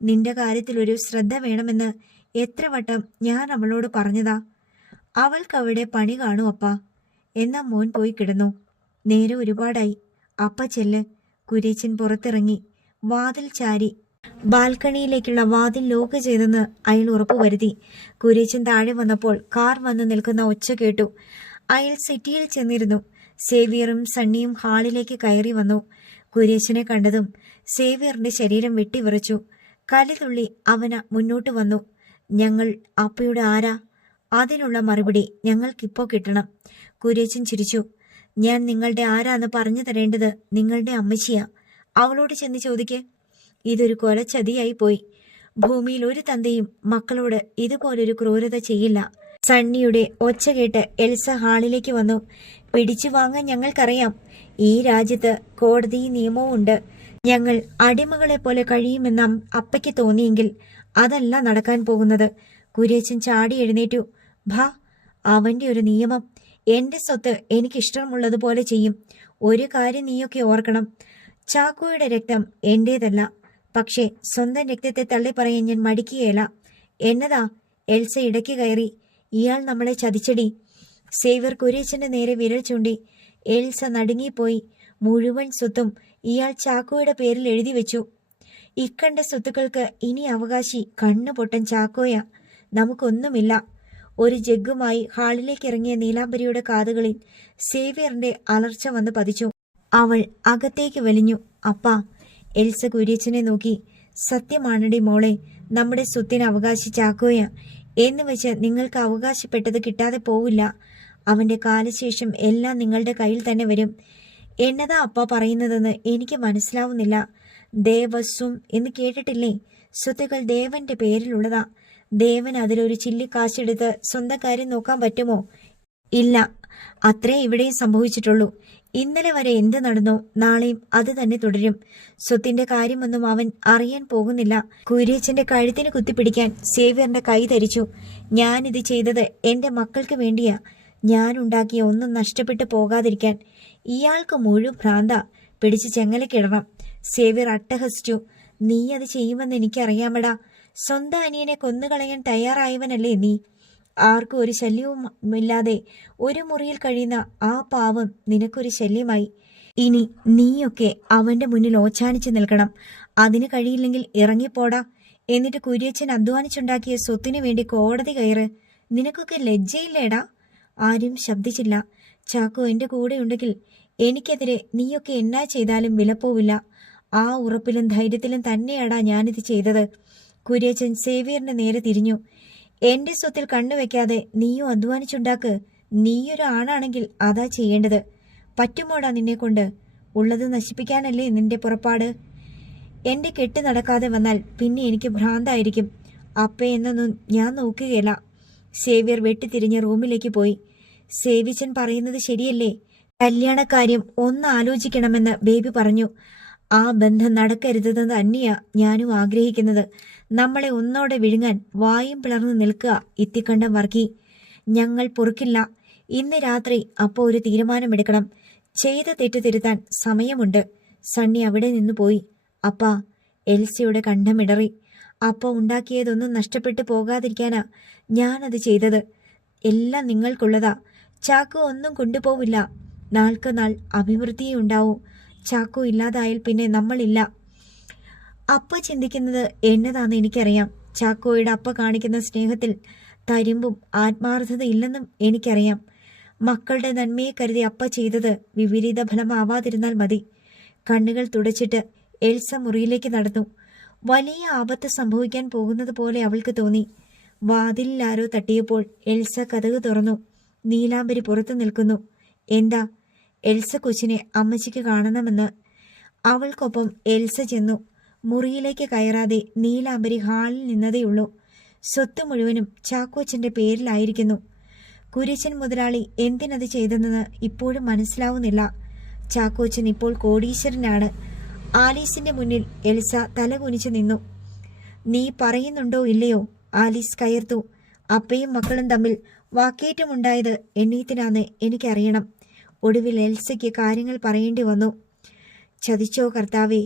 നിന്റെ കാര്യത്തിലൊരു ശ്രദ്ധ വേണമെന്ന് എത്ര വട്ടം ഞാൻ അവളോട് പറഞ്ഞതാ. അവൾക്കവിടെ പണി കാണൂ അപ്പാ. എന്നാ മോൻ പോയി കിടന്നു. നേരെ ഒരുപാടായി. അപ്പ ചെല്ല്. കുര്യച്ചൻ പുറത്തിറങ്ങി വാതിൽ ചാരി. ബാൽക്കണിയിലേക്കുള്ള വാതിൽ ലോക്ക് ചെയ്തെന്ന് അയാൾ ഉറപ്പുവരുത്തി. കുര്യച്ചൻ താഴെ വന്നപ്പോൾ കാർ വന്ന് നിൽക്കുന്ന ഒച്ച കേട്ടു. അയാൾ സിറ്റിയിൽ ചെന്നിരുന്നു. സേവ്യറും സണ്ണിയും ഹാളിലേക്ക് കയറി വന്നു. കുര്യച്ചനെ കണ്ടതും സേവ്യറിന്റെ ശരീരം വെട്ടിവിറച്ചു. കലിതുള്ളി അവന മുന്നോട്ട് വന്നു. ഞങ്ങൾ അപ്പയുടെ ആരാ? അതിനുള്ള മറുപടി ഞങ്ങൾക്കിപ്പോ കിട്ടണം. കുര്യച്ചൻ ചിരിച്ചു. ഞാൻ നിങ്ങളുടെ ആരാന്ന് പറഞ്ഞു തരേണ്ടത് നിങ്ങളുടെ അമ്മച്ചിയാ. അവളോട് ചെന്ന് ചോദിക്കേ. ഇതൊരു കൊലച്ചതിയായി പോയി. ഭൂമിയിൽ ഒരു തന്തയും മക്കളോട് ഇതുപോലൊരു ക്രൂരത ചെയ്യില്ല. സണ്ണിയുടെ ഒച്ച കേട്ട് എൽസ ഹാളിലേക്ക് വന്നു. പിടിച്ചു വാങ്ങാൻ ഞങ്ങൾക്കറിയാം. ഈ രാജ്യത്ത് കോടതി നിയമവും ഉണ്ട്. ഞങ്ങൾ അടിമകളെ പോലെ കഴിയുമെന്ന് അപ്പയ്ക്ക് തോന്നിയെങ്കിൽ അതല്ല നടക്കാൻ പോകുന്നത്. കുര്യച്ചൻ ചാടി എഴുന്നേറ്റു. ഭാ, അവന്റെ ഒരു നിയമം. എന്റെ സ്വത്ത് എനിക്കിഷ്ടമുള്ളതുപോലെ ചെയ്യും. ഒരു കാര്യം നീയൊക്കെ ഓർക്കണം. ചാക്കോയുടെ രക്തം എന്റേതല്ല. പക്ഷേ സ്വന്തം രക്തത്തെ തള്ളി പറയാൻ ഞാൻ മടിക്കുകയില്ല. എന്നതാ? എൽസ ഇടയ്ക്ക് കയറി. ഇയാൾ നമ്മളെ ചതിച്ചടി. സേവ്യർ കുര്യച്ചന്റെ നേരെ വിരൽ ചൂണ്ടി. എൽസ നടുങ്ങിപ്പോയി. മുഴുവൻ സ്വത്തും ഇയാൾ ചാക്കോയുടെ പേരിൽ എഴുതി വെച്ചു. ഇക്കണ്ട സ്വത്തുക്കൾക്ക് ഇനി അവകാശി കണ്ണുപൊട്ടൻ ചാക്കോയാ. നമുക്കൊന്നുമില്ല. ഒരു ജഗ്ഗുമായി ഹാളിലേക്ക് ഇറങ്ങിയ നീലാംബരിയുടെ കാതുകളിൽ സേവ്യറിന്റെ അലർച്ച വന്ന് പതിച്ചു. അവൾ അകത്തേക്ക് വലിഞ്ഞു. അപ്പാ. എൽസ കുര്യച്ചനെ നോക്കി. സത്യമാണടി മോളെ, നമ്മുടെ സ്വത്തിന് അവകാശി ചാക്കോയാ. എന്ന് വെച്ച് നിങ്ങൾക്ക് അവകാശപ്പെട്ടത് കിട്ടാതെ പോവില്ല. അവന്റെ കാലശേഷം എല്ലാം നിങ്ങളുടെ കയ്യിൽ തന്നെ വരും. എന്നതാ അപ്പ പറയുന്നതെന്ന് എനിക്ക് മനസ്സിലാവുന്നില്ല. ദേവസ്വം എന്ന് കേട്ടിട്ടില്ലേ? സ്വത്തുക്കൾ ദേവന്റെ പേരിലുള്ളതാ. ദേവൻ അതിലൊരു ചില്ലിക്കാശെടുത്ത് സ്വന്തം കാര്യം നോക്കാൻ പറ്റുമോ? ഇല്ല. അത്രേ ഇവിടെയും സംഭവിച്ചിട്ടുള്ളൂ. ഇന്നലെ വരെ എന്ത് നടന്നോ നാളെയും അത് തന്നെ തുടരും. സ്വത്തിന്റെ കാര്യമൊന്നും അവൻ അറിയാൻ പോകുന്നില്ല. കുര്യച്ചന്റെ കഴുത്തിന് കുത്തിപ്പിടിക്കാൻ സേവ്യറിന്റെ കൈ ധരിച്ചു. ഞാനിത് ചെയ്തത് എന്റെ മക്കൾക്ക് വേണ്ടിയാ. ഞാനുണ്ടാക്കിയ ഒന്നും നഷ്ടപ്പെട്ടു പോകാതിരിക്കാൻ ഇയാൾക്ക് മുഴുവൻ ഭ്രാന്ത. പിടിച്ച് ചെങ്ങലക്കിടണം. സേവ്യർ അട്ടഹസിച്ചു. നീ അത് ചെയ്യുമെന്ന് എനിക്കറിയാമടാ. സ്വന്തം അനിയനെ കൊന്നുകളയാൻ തയ്യാറായവനല്ലേ നീ. ആർക്കും ഒരു ശല്യവുമില്ലാതെ ഒരു മുറിയിൽ കഴിയുന്ന ആ പാവം നിനക്കൊരു ശല്യമായി. ഇനി നീയൊക്കെ അവന്റെ മുന്നിൽ ഓച്ചാനിച്ചു നിൽക്കണം. അതിന് കഴിയില്ലെങ്കിൽ ഇറങ്ങിപ്പോടാ. എന്നിട്ട് കുര്യച്ചൻ അധ്വാനിച്ചുണ്ടാക്കിയ സ്വത്തിനു വേണ്ടി കോടതി കയറ്. നിനക്കൊക്കെ ലജ്ജയില്ലേടാ? ആരും ശബ്ദിച്ചില്ല. ചാക്കോ എന്റെ കൂടെ ഉണ്ടെങ്കിൽ എനിക്കെതിരെ നീയൊക്കെ എന്നാ ചെയ്താലും വിലപ്പോവില്ല. ആ ഉറപ്പിലും ധൈര്യത്തിലും തന്നെയാടാ ഞാനിത് ചെയ്തത്. കുര്യച്ചൻ സേവ്യറിന്റെ നേരെ തിരിഞ്ഞു. എന്റെ സ്വത്തിൽ കണ്ണുവെക്കാതെ നീയും അധ്വാനിച്ചുണ്ടാക്ക്. നീയൊരു ആണാണെങ്കിൽ അതാ ചെയ്യേണ്ടത്. പറ്റുമോടാ നിന്നെക്കൊണ്ട്? ഉള്ളത് നശിപ്പിക്കാനല്ലേ നിന്റെ പുറപ്പാട്? എന്റെ കെട്ട് നടക്കാതെ വന്നാൽ പിന്നെ എനിക്ക് ഭ്രാന്തായിരിക്കും. അപ്പയെന്നൊന്നും ഞാൻ നോക്കുകയില്ല. സേവ്യർ വെട്ടിത്തിരിഞ്ഞ് റൂമിലേക്ക് പോയി. സേവിച്ചൻ പറയുന്നത് ശരിയല്ലേ? കല്യാണക്കാര്യം ഒന്ന് ആലോചിക്കണമെന്ന് ബേബി പറഞ്ഞു. ആ ബന്ധം നടക്കരുതെന്ന് തന്നെയാ ഞാനും ആഗ്രഹിക്കുന്നത്. നമ്മളെ ഒന്നോടെ വിഴുങ്ങാൻ വായും പിളർന്നു നിൽക്കുക ഇത്തിക്കണ്ടം വർക്കി. ഞങ്ങൾ പൊറുക്കില്ല. ഇന്ന് രാത്രി അപ്പോൾ ഒരു തീരുമാനമെടുക്കണം. ചെയ്ത തെറ്റ് തിരുത്താൻ സമയമുണ്ട്. സണ്ണി അവിടെ നിന്ന് പോയി. അപ്പാ, എൽസയുടെ കണ്ഠമിടറി. അപ്പ ഉണ്ടാക്കിയതൊന്നും നഷ്ടപ്പെട്ടു പോകാതിരിക്കാനാ ഞാനത് ചെയ്തത്. എല്ലാം നിങ്ങൾക്കുള്ളതാ. ചാക്കോ ഒന്നും കൊണ്ടുപോവില്ല. നാൾക്ക് നാൾ അഭിവൃദ്ധിയേ ഉണ്ടാവൂ. ചാക്കോ ഇല്ലാതായാൽ പിന്നെ നമ്മളില്ല. അപ്പ ചിന്തിക്കുന്നത് എന്നതാന്ന് എനിക്കറിയാം. ചാക്കോയുടെ അപ്പ കാണിക്കുന്ന സ്നേഹത്തിൽ തരിമ്പും ആത്മാർത്ഥത ഇല്ലെന്നും എനിക്കറിയാം. മക്കളുടെ നന്മയെ കരുതി അപ്പ ചെയ്തത് വിപരീത ഫലമാവാതിരുന്നാൽ മതി. കണ്ണുകൾ തുടച്ചിട്ട് എൽസ മുറിയിലേക്ക് നടന്നു. വലിയ ആപത്ത് സംഭവിക്കാൻ പോകുന്നത് പോലെ അവൾക്ക് തോന്നി. വാതിലിൽ ആരോ തട്ടിയപ്പോൾ എൽസ കതക് തുറന്നു. നീലാംബരി പുറത്തു നിൽക്കുന്നു. എന്താ? എൽസ കൊച്ചിനെ അമ്മച്ചിക്ക് കാണണമെന്ന്. അവൾക്കൊപ്പം എൽസ ചെന്നു. മുറിയിലേക്ക് കയറാതെ നീലാംബരി ഹാളിൽ നിന്നതേയുള്ളൂ. സ്വത്ത് മുഴുവനും ചാക്കോച്ചന്റെ പേരിലായിരിക്കുന്നു. കുര്യച്ചൻ മുതലാളി എന്തിനത് ചെയ്തെന്ന് ഇപ്പോഴും മനസ്സിലാവുന്നില്ല. ചാക്കോച്ചൻ ഇപ്പോൾ കോടീശ്വരനാണ്. ആലീസിന്റെ മുന്നിൽ എൽസ തലകുനിച്ചു നിന്നു. നീ പറയുന്നുണ്ടോ ഇല്ലയോ? ആലീസ് കയർത്തു. അപ്പയും മക്കളും തമ്മിൽ വാക്കേറ്റമുണ്ടായത് എന്നീത്തിനാന്ന് എനിക്കറിയണം. ഒടുവിൽ എൽസയ്ക്ക് കാര്യങ്ങൾ പറയേണ്ടി വന്നു. ചതിച്ചോ കർത്താവേ?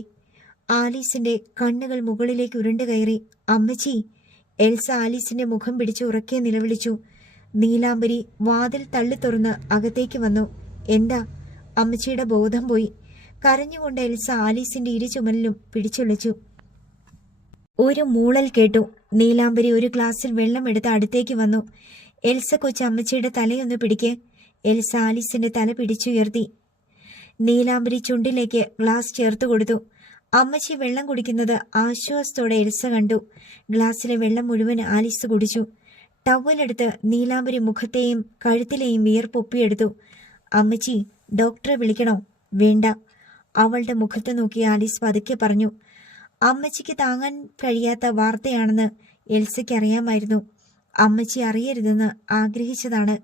ആലീസിന്റെ കണ്ണുകൾ മുകളിലേക്ക് ഉരുണ്ടു കയറി. അമ്മച്ചി! എൽസ ആലീസിന്റെ മുഖം പിടിച്ച് ഉറക്കെ നിലവിളിച്ചു. നീലാംബരി വാതിൽ തള്ളി തുറന്ന് അകത്തേക്ക് വന്നു. എന്താ? അമ്മച്ചിയുടെ ബോധം പോയി. കരഞ്ഞുകൊണ്ട് എൽസ ആലീസിന്റെ ഇരു ചുമലിലും പിടിച്ചുലച്ചു. ഒരു മൂളൽ കേട്ടു. നീലാംബരി ഒരു ഗ്ലാസ്സിൽ വെള്ളം എടുത്ത് അടുത്തേക്ക് വന്നു. എൽസ കൊച്ചു അമ്മച്ചിയുടെ തലയൊന്ന് പിടിക്ക്. എൽസ ആലീസിന്റെ തല പിടിച്ചുയർത്തി. നീലാംബരി ചുണ്ടിലേക്ക് ഗ്ലാസ് ചേർത്ത് കൊടുത്തു. അമ്മച്ചി വെള്ളം കുടിക്കുന്നത് ആശ്വാസത്തോടെ എൽസ കണ്ടു. ഗ്ലാസ്സിലെ വെള്ളം മുഴുവൻ ആലീസ് കുടിച്ചു. ടവലെടുത്ത് നീലാംബരി മുഖത്തെയും കഴുത്തിലെയും വിയർപ്പൊപ്പിയെടുത്തു. അമ്മച്ചി, ഡോക്ടറെ വിളിക്കണോ? വേണ്ട. അവളുടെ മുഖത്ത് നോക്കി ആലീസ് പതുക്കെ പറഞ്ഞു. അമ്മച്ചിക്ക് താങ്ങാൻ കഴിയാത്ത വാർത്തയാണെന്ന് എൽസയ്ക്ക് അറിയാമായിരുന്നു. അമ്മച്ചി അറിയരുതെന്ന് ആഗ്രഹിച്ചതാണ്.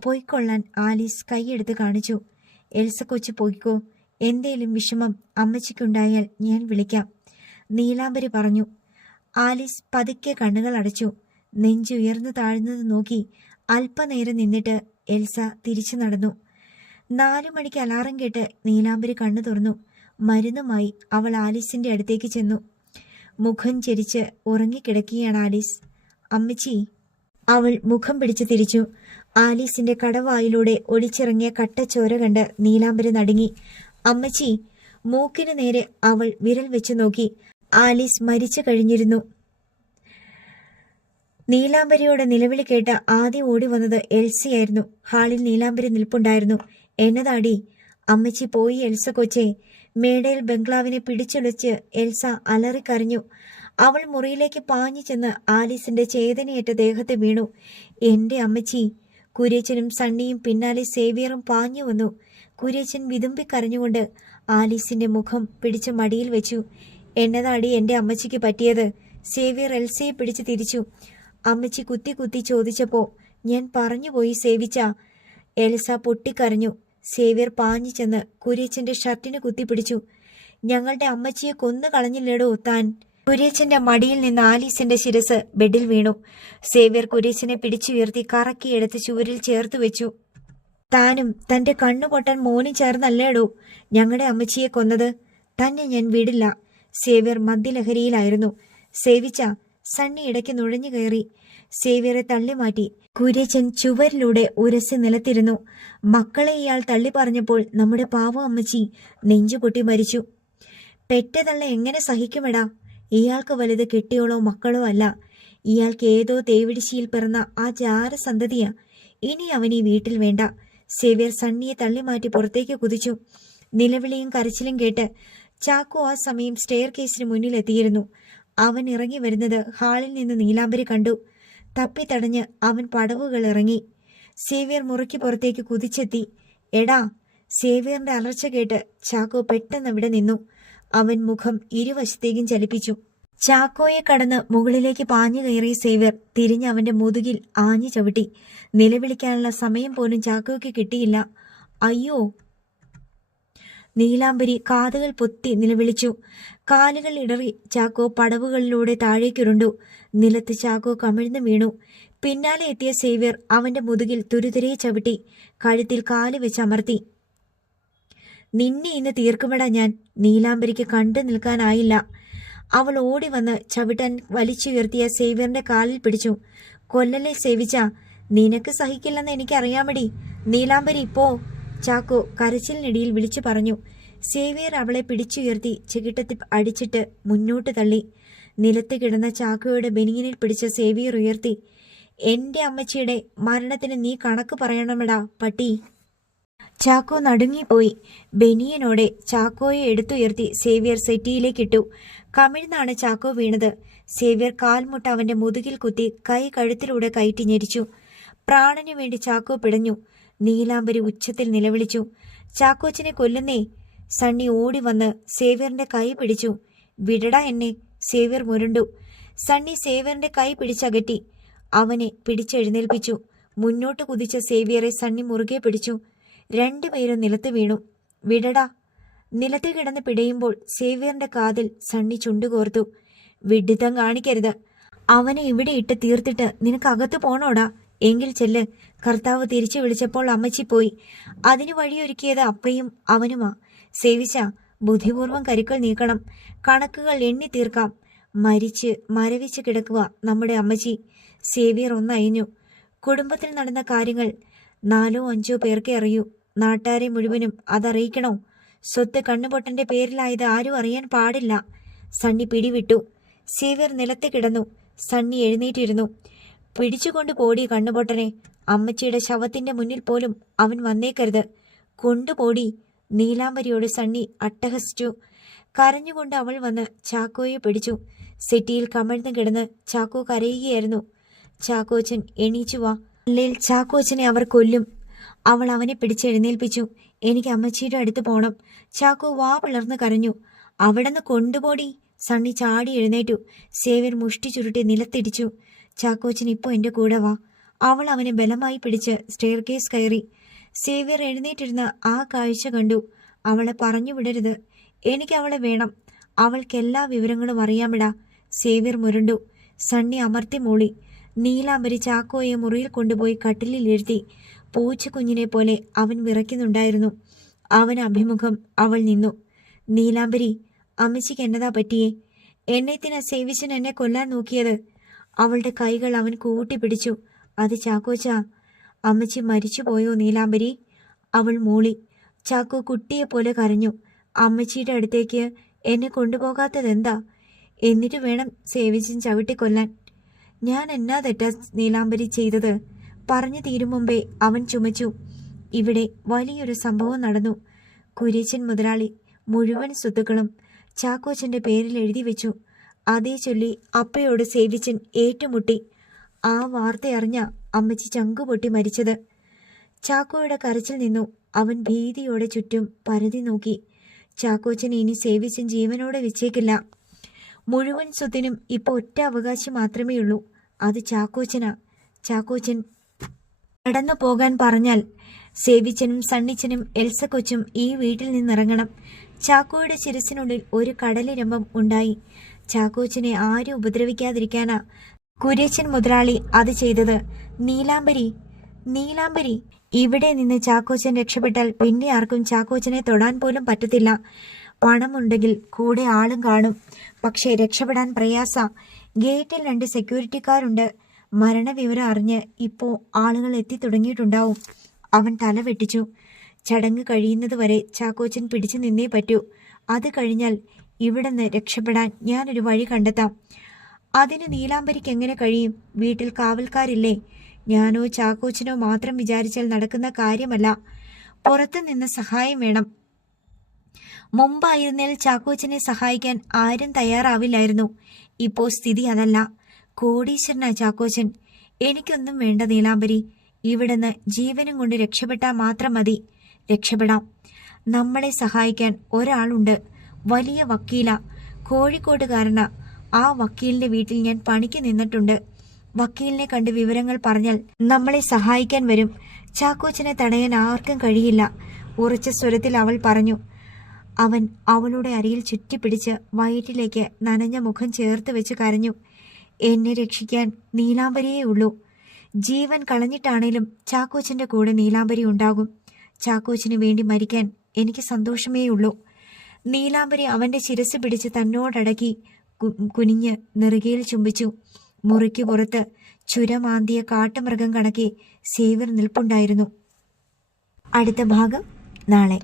പൊയ്ക്കൊള്ളാൻ ആലീസ് കൈയെടുത്ത് കാണിച്ചു. എൽസ കൊച്ചു പൊയ്ക്കോ. എന്തേലും വിഷമം അമ്മച്ചിക്കുണ്ടായാൽ ഞാൻ വിളിക്കാം, നീലാംബരി പറഞ്ഞു. ആലീസ് പതുക്കെ കണ്ണുകൾ അടച്ചു. നെഞ്ചുയർന്നു താഴ്ന്നത് നോക്കി അല്പനേരം നിന്നിട്ട് എൽസ തിരിച്ചു നടന്നു. 4 മണിക്ക് അലാറം കേട്ട് നീലാംബരി കണ്ണു തുറന്നു. മരുന്നുമായി അവൾ ആലീസിന്റെ അടുത്തേക്ക് ചെന്നു. മുഖം ചെരിച്ച് ഉറങ്ങിക്കിടക്കുകയാണ് ആലീസ്. അമ്മച്ചി! അവൾ മുഖം പിടിച്ച് തിരിച്ചു. ആലീസിന്റെ കടവായിലൂടെ ഒലിച്ചിറങ്ങിയ കട്ടച്ചോര കണ്ട് നീലാംബരി നടുങ്ങി. അമ്മച്ചി! മൂക്കിന് നേരെ അവൾ വിരൽ വെച്ച് നോക്കി. ആലീസ് മരിച്ചു കഴിഞ്ഞിരുന്നു. നീലാംബരിയോട് നിലവിളി കേട്ട ആദ്യം ഓടി വന്നത് എൽസയായിരുന്നു. ഹാളിൽ നീലാംബരി നിൽപ്പുണ്ടായിരുന്നു. എന്നതാടി? അമ്മച്ചി പോയി എൽസ കൊച്ചേ. മേടയിൽ ബംഗ്ലാവിനെ പിടിച്ചുലച്ച് എൽസ അലറിക്കരഞ്ഞു. അവൾ മുറിയിലേക്ക് പാഞ്ഞു ചെന്ന് ആലീസിന്റെ ചേതനയേറ്റ ദേഹത്തെ വീണു. എന്റെ അമ്മച്ചി! കുര്യച്ചനും സണ്ണിയും പിന്നാലെ സേവ്യറും പാഞ്ഞു വന്നു. കുര്യച്ചൻ വിതുമ്പിക്കരഞ്ഞുകൊണ്ട് ആലീസിന്റെ മുഖം പിടിച്ച് മടിയിൽ വെച്ചു. എന്നതാടി എന്റെ അമ്മച്ചിക്ക് പറ്റിയത്? സേവ്യർ എൽസയെ പിടിച്ച് തിരിച്ചു. അമ്മച്ചി കുത്തി കുത്തി ചോദിച്ചപ്പോ ഞാൻ പറഞ്ഞുപോയി സേവിച്ച. എൽസ പൊട്ടിക്കരഞ്ഞു. സേവ്യർ പാഞ്ഞു ചെന്ന് കുര്യച്ചന്റെ ഷർട്ടിന് കുത്തിപ്പിടിച്ചു. ഞങ്ങളുടെ അമ്മച്ചിയെ കൊന്നു കളഞ്ഞില്ലേടോ താൻ? കുര്യച്ചന്റെ മടിയിൽ നിന്ന് ആലീസിന്റെ ശിരസ് ബെഡിൽ വീണു. സേവ്യർ കുര്യച്ചനെ പിടിച്ചുയർത്തി കറക്കിയെടുത്ത് ചുവരിൽ ചേർത്ത് വെച്ചു. താനും തന്റെ കണ്ണു പൊട്ടാൻ മോനും ചേർന്നല്ലേടോ ഞങ്ങളുടെ അമ്മച്ചിയെ കൊന്നത്. തന്നെ ഞാൻ വിടില്ല. സേവ്യർ മദ്യലഹരിയിലായിരുന്നു. സേവിച്ച സണ്ണി ഇടയ്ക്ക് നുഴഞ്ഞു കയറി സേവ്യറെ തള്ളിമാറ്റി. കുര്യച്ചൻ ചുവരിലൂടെ ഉരಸಿ നിലത്തിരുന്നു. മക്കളെ ഇയാൾ തള്ളി പറഞ്ഞപ്പോൾ നമ്മുടെ പാവം അമ്മച്ചി നെഞ്ചുപൊട്ടി മരിച്ചു. പെറ്റതള്ള എങ്ങനെ സഹിക്കുമെടാ? ഇയാൾക്ക് വലുത് കെട്ടിയോളോ മക്കളോ അല്ല. ഇയാൾക്ക് ഏതോ തേവിടിശിയിൽ പിറന്ന ആ ജാര സന്തതിയാ. ഇനി അവൻ ഈ വീട്ടിൽ വേണ്ട. സേവ്യർ സണ്ണിയെ തള്ളിമാറ്റി പുറത്തേക്ക് കുതിച്ചു. നിലവിളിയും കരച്ചിലും കേട്ട് ചാക്കോ ആ സമയം സ്റ്റെയർ കേസിന് മുന്നിലെത്തിയിരുന്നു. അവൻ ഇറങ്ങി വരുന്നത് ഹാളിൽ നിന്ന് നീലാംബരി കണ്ടു. തപ്പിത്തടഞ്ഞ് അവൻ പടവുകൾ ഇറങ്ങി. സേവ്യർ മുറിക്ക് പുറത്തേക്ക് കുതിച്ചെത്തി. എടാ! സേവ്യറിന്റെ അലർച്ച കേട്ട് ചാക്കോ പെട്ടെന്ന് അവിടെ നിന്നു. അവൻ മുഖം ഇരുവശത്തേക്കും ചലിപ്പിച്ചു. ചാക്കോയെ കടന്ന് മുകളിലേക്ക് പാഞ്ഞു കയറിയ സേവ്യർ തിരിഞ്ഞ് അവന്റെ മുതുകിൽ ആഞ്ഞു ചവിട്ടി. നിലവിളിക്കാനുള്ള സമയം പോലും ചാക്കോയ്ക്ക് കിട്ടിയില്ല. അയ്യോ! നീലാംബരി കാതുകൾ പൊത്തി നിലവിളിച്ചു. കാലുകൾ ഇടറി ചാക്കോ പടവുകളിലൂടെ താഴേക്കുരുണ്ടു. നിലത്ത് ചാക്കോ കമിഴ്ന്നു വീണു. പിന്നാലെ എത്തിയ സേവ്യർ അവന്റെ മുതുകിൽ തുരുതുരെ ചവിട്ടി കഴുത്തിൽ കാല് വെച്ച് അമർത്തി. നിന്നെ ഇന്ന് തീർക്കുമെടാ ഞാൻ. നീലാംബരിക്ക് കണ്ടു നിൽക്കാനായില്ല. അവൾ ഓടി വന്ന് ചവിട്ടാൻ വലിച്ചുയർത്തിയ സേവ്യറിന്റെ കാലിൽ പിടിച്ചു. കൊല്ലലെ സേവിച്ച, നിനക്ക് സഹിക്കില്ലെന്ന് എനിക്കറിയാമടി. നീലാംബരി പോ! ചാക്കോ കരച്ചിലിനിടയിൽ വിളിച്ചു പറഞ്ഞു. സേവ്യർ അവളെ പിടിച്ചുയർത്തി ചെകിട്ടത്തിൽ അടിച്ചിട്ട് മുന്നോട്ട് തള്ളി. നിലത്ത് കിടന്ന ചാക്കോയുടെ ബനിയനിൽ പിടിച്ച സേവ്യർ ഉയർത്തി. എന്റെ അമ്മച്ചിയുടെ മരണത്തിന് നീ കണക്ക് പറയണമെടാ പട്ടി. ചാക്കോ നടുങ്ങിപ്പോയി. ബനിയനോടെ ചാക്കോയെ എടുത്തുയർത്തി സേവ്യർ സെറ്റിയിലേക്കിട്ടു. കമിഴ്ന്നാണ് ചാക്കോ വീണത്. സേവ്യർ കാൽമുട്ട അവന്റെ മുതുകിൽ കുത്തി കൈ കഴുത്തിലൂടെ കയറ്റി ഞെരിച്ചു. പ്രാണനു വേണ്ടി ചാക്കോ പിടഞ്ഞു. നീലാംബരി ഉച്ചത്തിൽ നിലവിളിച്ചു. ചാക്കോച്ചനെ കൊല്ലുന്നേ! സണ്ണി ഓടി വന്ന് സേവ്യറിന്റെ കൈ പിടിച്ചു. വിടടാ എന്നെ! സേവ്യർ മുരണ്ടു. സണ്ണി സേവ്യറിന്റെ കൈ പിടിച്ചകറ്റി. അവനെ പിടിച്ചെഴുന്നേൽപ്പിച്ചു. മുന്നോട്ട് കുതിച്ച സേവ്യറെ സണ്ണി മുറുകെ പിടിച്ചു. രണ്ടുപേരും നിലത്ത് വീണു. വിടടാ! നിലത്ത് കിടന്ന് പിടയുമ്പോൾ സേവ്യറിന്റെ കാതിൽ സണ്ണി ചുണ്ടുകോർത്തു. വിഡിത്തം കാണിക്കരുത്. അവനെ ഇവിടെ ഇട്ട് തീർത്തിട്ട് നിനക്ക് അകത്ത് പോണോടാ? എങ്കിൽ ചെല്ല്. കർത്താവ് തിരിച്ചു വിളിച്ചപ്പോൾ അമ്മച്ചി പോയി. അതിനു വഴിയൊരുക്കിയത് അപ്പയും അവനുമാ. സേവിച്ച, ബുദ്ധിപൂർവം കരുക്കൾ നീക്കണം. കണക്കുകൾ എണ്ണി തീർക്കാം. മരിച്ച് മരവിച്ച് കിടക്കുക നമ്മുടെ അമ്മച്ചി. സേവ്യർ ഒന്നയഞ്ഞു. കുടുംബത്തിൽ നടന്ന കാര്യങ്ങൾ 4-5 പേർക്കേ അറിയൂ. നാട്ടാരെ മുഴുവനും അതറിയിക്കണോ? സ്വത്ത് കണ്ണുപൊട്ടന്റെ പേരിലായത് ആരും അറിയാൻ പാടില്ല. സണ്ണി പിടിവിട്ടു. സേവ്യർ നിലത്ത് കിടന്നു. സണ്ണി എഴുന്നേറ്റിരുന്നു. പിടിച്ചുകൊണ്ട് പോടി കണ്ണുപൊട്ടനെ. അമ്മച്ചിയുടെ ശവത്തിന്റെ മുന്നിൽ പോലും അവൻ വന്നേക്കരുത്. കൊണ്ടുപോടി. നീലാംബരിയോട് സണ്ണി അട്ടഹസിച്ചു. കരഞ്ഞുകൊണ്ട് അവൾ വന്ന് ചാക്കോയെ പിടിച്ചു. സെറ്റിയിൽ കമിഴ്ന്നു കിടന്ന് ചാക്കോ കരയുകയായിരുന്നു. ചാക്കോച്ചൻ എണീച്ചു വാ, അല്ലെങ്കിൽ ചാക്കോച്ചനെ അവർ കൊല്ലും. അവൾ അവനെ പിടിച്ചെഴുന്നേൽപ്പിച്ചു. എനിക്ക് അമ്മച്ചിയുടെ അടുത്ത് പോണം. ചാക്കോ വാ പിളർന്ന് കരഞ്ഞു. അവിടെന്ന് കൊണ്ടുപോടി. സണ്ണി ചാടി എഴുന്നേറ്റു. സേവ്യർ മുഷ്ടി ചുരുട്ടി നിലത്തിടിച്ചു. ചാക്കോച്ചൻ ഇപ്പോൾ എന്റെ കൂടെ വാ. അവൾ അവനെ ബലമായി പിടിച്ച് സ്റ്റെയർ കേസ് കയറി. സേവ്യർ എഴുന്നേറ്റിരുന്ന ആ കാഴ്ച കണ്ടു. അവളെ പറഞ്ഞു വിടരുത്. എനിക്ക് അവളെ വേണം. അവൾക്കെല്ലാ വിവരങ്ങളും അറിയാമിടാ. സേവ്യർ മുരണ്ടു. സണ്ണി അമർത്തി മൂളി. നീലാംബരി ചാക്കോയെ മുറിയിൽ കൊണ്ടുപോയി കട്ടിലിൽ ഇരുത്തി. പൂച്ചക്കുഞ്ഞിനെ പോലെ അവൻ വിറയ്ക്കുന്നുണ്ടായിരുന്നു. അവൻ അഭിമുഖം അവൾ നിന്നു. നീലാംബരി, അമ്മച്ചിക്ക് എന്നതാ പറ്റിയേ? എന്നെത്തിനാ സേവിച്ചൻ എന്നെ കൊല്ലാൻ നോക്കിയത്? അവളുടെ കൈകൾ അവൻ കൂട്ടിപ്പിടിച്ചു. അത് ചാക്കോച്ച, അമ്മച്ചി മരിച്ചുപോയോ നീലാംബരി? അവൾ മൂളി. ചാക്കോ കുട്ടിയെപ്പോലെ കരഞ്ഞു. അമ്മച്ചിയുടെ അടുത്തേക്ക് എന്നെ കൊണ്ടുപോകാത്തതെന്താ? എന്നിട്ട് വേണം സേവിച്ചൻ ചവിട്ടിക്കൊല്ലാൻ. ഞാൻ എന്നാ തെറ്റാ നീലാംബരി ചെയ്തത്? പറഞ്ഞു തീരും മുമ്പേ അവൻ ചുമച്ചു. ഇവിടെ വലിയൊരു സംഭവം നടന്നു. കുര്യച്ചൻ മുതലാളി മുഴുവൻ സ്വത്തുക്കളും ചാക്കോച്ചന്റെ പേരിൽ എഴുതി വെച്ചു. അതേ ചൊല്ലി അപ്പയോട് സേവിച്ചൻ ഏറ്റുമുട്ടി. ആ വാർത്തയറിഞ്ഞ അമ്മച്ചി ചങ്കുപൊട്ടി മരിച്ചത്. ചാക്കോയുടെ കരച്ചിൽ നിന്നു. അവൻ ഭീതിയോടെ ചുറ്റും പരതി നോക്കി. ചാക്കോച്ചൻ ഇനി സേവിച്ചൻ ജീവനോടെ വെച്ചേക്കില്ല. മുഴുവൻ സ്വത്തിനും ഇപ്പോൾ ഒറ്റ അവകാശം മാത്രമേ ഉള്ളൂ. അത് ചാക്കോച്ചനാ. ചാക്കോച്ചൻ കടന്നു പോകാൻ പറഞ്ഞാൽ സേവിച്ചനും സണ്ണിച്ചനും എൽസ കൊച്ചും ഈ വീട്ടിൽ നിന്നിറങ്ങണം. ചാക്കോയുടെ ശിരസിനുള്ളിൽ ഒരു കടലിരമ്പം ഉണ്ടായി. ചാക്കോച്ചനെ ആരും ഉപദ്രവിക്കാതിരിക്കാനാ കുര്യച്ചൻ മുതലാളി അത് ചെയ്തത്. നീലാംബരി, നീലാംബരി, ഇവിടെ നിന്ന് ചാക്കോച്ചൻ രക്ഷപ്പെട്ടാൽ പിന്നെ ആർക്കും ചാക്കോച്ചനെ തൊടാൻ പോലും പറ്റത്തില്ല. പണമുണ്ടെങ്കിൽ കൂടെ ആളും കാണും. പക്ഷേ രക്ഷപ്പെടാൻ പ്രയാസ. ഗേറ്റിൽ 2 സെക്യൂരിറ്റിക്കാരുണ്ട്. മരണവിവരം അറിഞ്ഞ് ഇപ്പോ ആളുകൾ എത്തിത്തുടങ്ങിയിട്ടുണ്ടാവും. അവൻ തല വെട്ടിച്ചു. ചടങ്ങ് കഴിയുന്നതുവരെ ചാക്കോച്ചൻ പിടിച്ചു നിന്നേ പറ്റൂ. അത് കഴിഞ്ഞാൽ ഇവിടുന്ന് രക്ഷപ്പെടാൻ ഞാനൊരു വഴി കണ്ടെത്താം. അതിന് നീലാംബരിക്ക് എങ്ങനെ കഴിയും? വീട്ടിൽ കാവൽക്കാരില്ലേ? ഞാനോ ചാക്കോച്ചനോ മാത്രം വിചാരിച്ചാൽ നടക്കുന്ന കാര്യമല്ല. പുറത്തു നിന്ന് സഹായം വേണം. മുമ്പായിരുന്നേൽ ചാക്കോച്ചനെ സഹായിക്കാൻ ആരും തയ്യാറാവില്ലായിരുന്നു. ഇപ്പോ സ്ഥിതി അതല്ല. കോടീശ്വരനാ ചാക്കോച്ചൻ. എനിക്കൊന്നും വേണ്ട നീലാംബരി. ഇവിടുന്ന് ജീവനും കൊണ്ട് രക്ഷപ്പെട്ടാൽ മാത്രം മതി. രക്ഷപ്പെടാം. നമ്മളെ സഹായിക്കാൻ ഒരാളുണ്ട്. വലിയ വക്കീല. കോഴിക്കോട്ടുകാരനാ. ആ വക്കീലിന്റെ വീട്ടിൽ ഞാൻ പണിക്ക് നിന്നിട്ടുണ്ട്. വക്കീലിനെ കണ്ട് വിവരങ്ങൾ പറഞ്ഞാൽ നമ്മളെ സഹായിക്കാൻ വരും. ചാക്കോച്ചനെ തടയാൻ ആർക്കും കഴിയില്ല. ഉറച്ച സ്വരത്തിൽ അവൾ പറഞ്ഞു. അവൻ അവളുടെ അരിയിൽ ചുറ്റിപ്പിടിച്ച് വയറ്റിലേക്ക് നനഞ്ഞ മുഖം ചേർത്ത് വെച്ച് കരഞ്ഞു. എന്നെ രക്ഷിക്കാൻ നീലാംബരിയേ ഉള്ളൂ. ജീവൻ കളഞ്ഞിട്ടാണേലും ചാക്കോച്ചന്റെ കൂടെ നീലാംബരി ഉണ്ടാകും. ചാക്കോച്ചന് വേണ്ടി മരിക്കാൻ എനിക്ക് സന്തോഷമേ ഉള്ളൂ. നീലാംബരി അവന്റെ ശിരസ് പിടിച്ച് തന്നോടടക്കി കുനിഞ്ഞ് നെറുകയിൽ ചുംബിച്ചു. മുറിക്കു പുറത്ത് ചുരമാന്തിയ കാട്ടുമൃഗം കണക്കെ സേവ്യർ നിൽപ്പുണ്ടായിരുന്നു. അടുത്ത ഭാഗം നാളെ.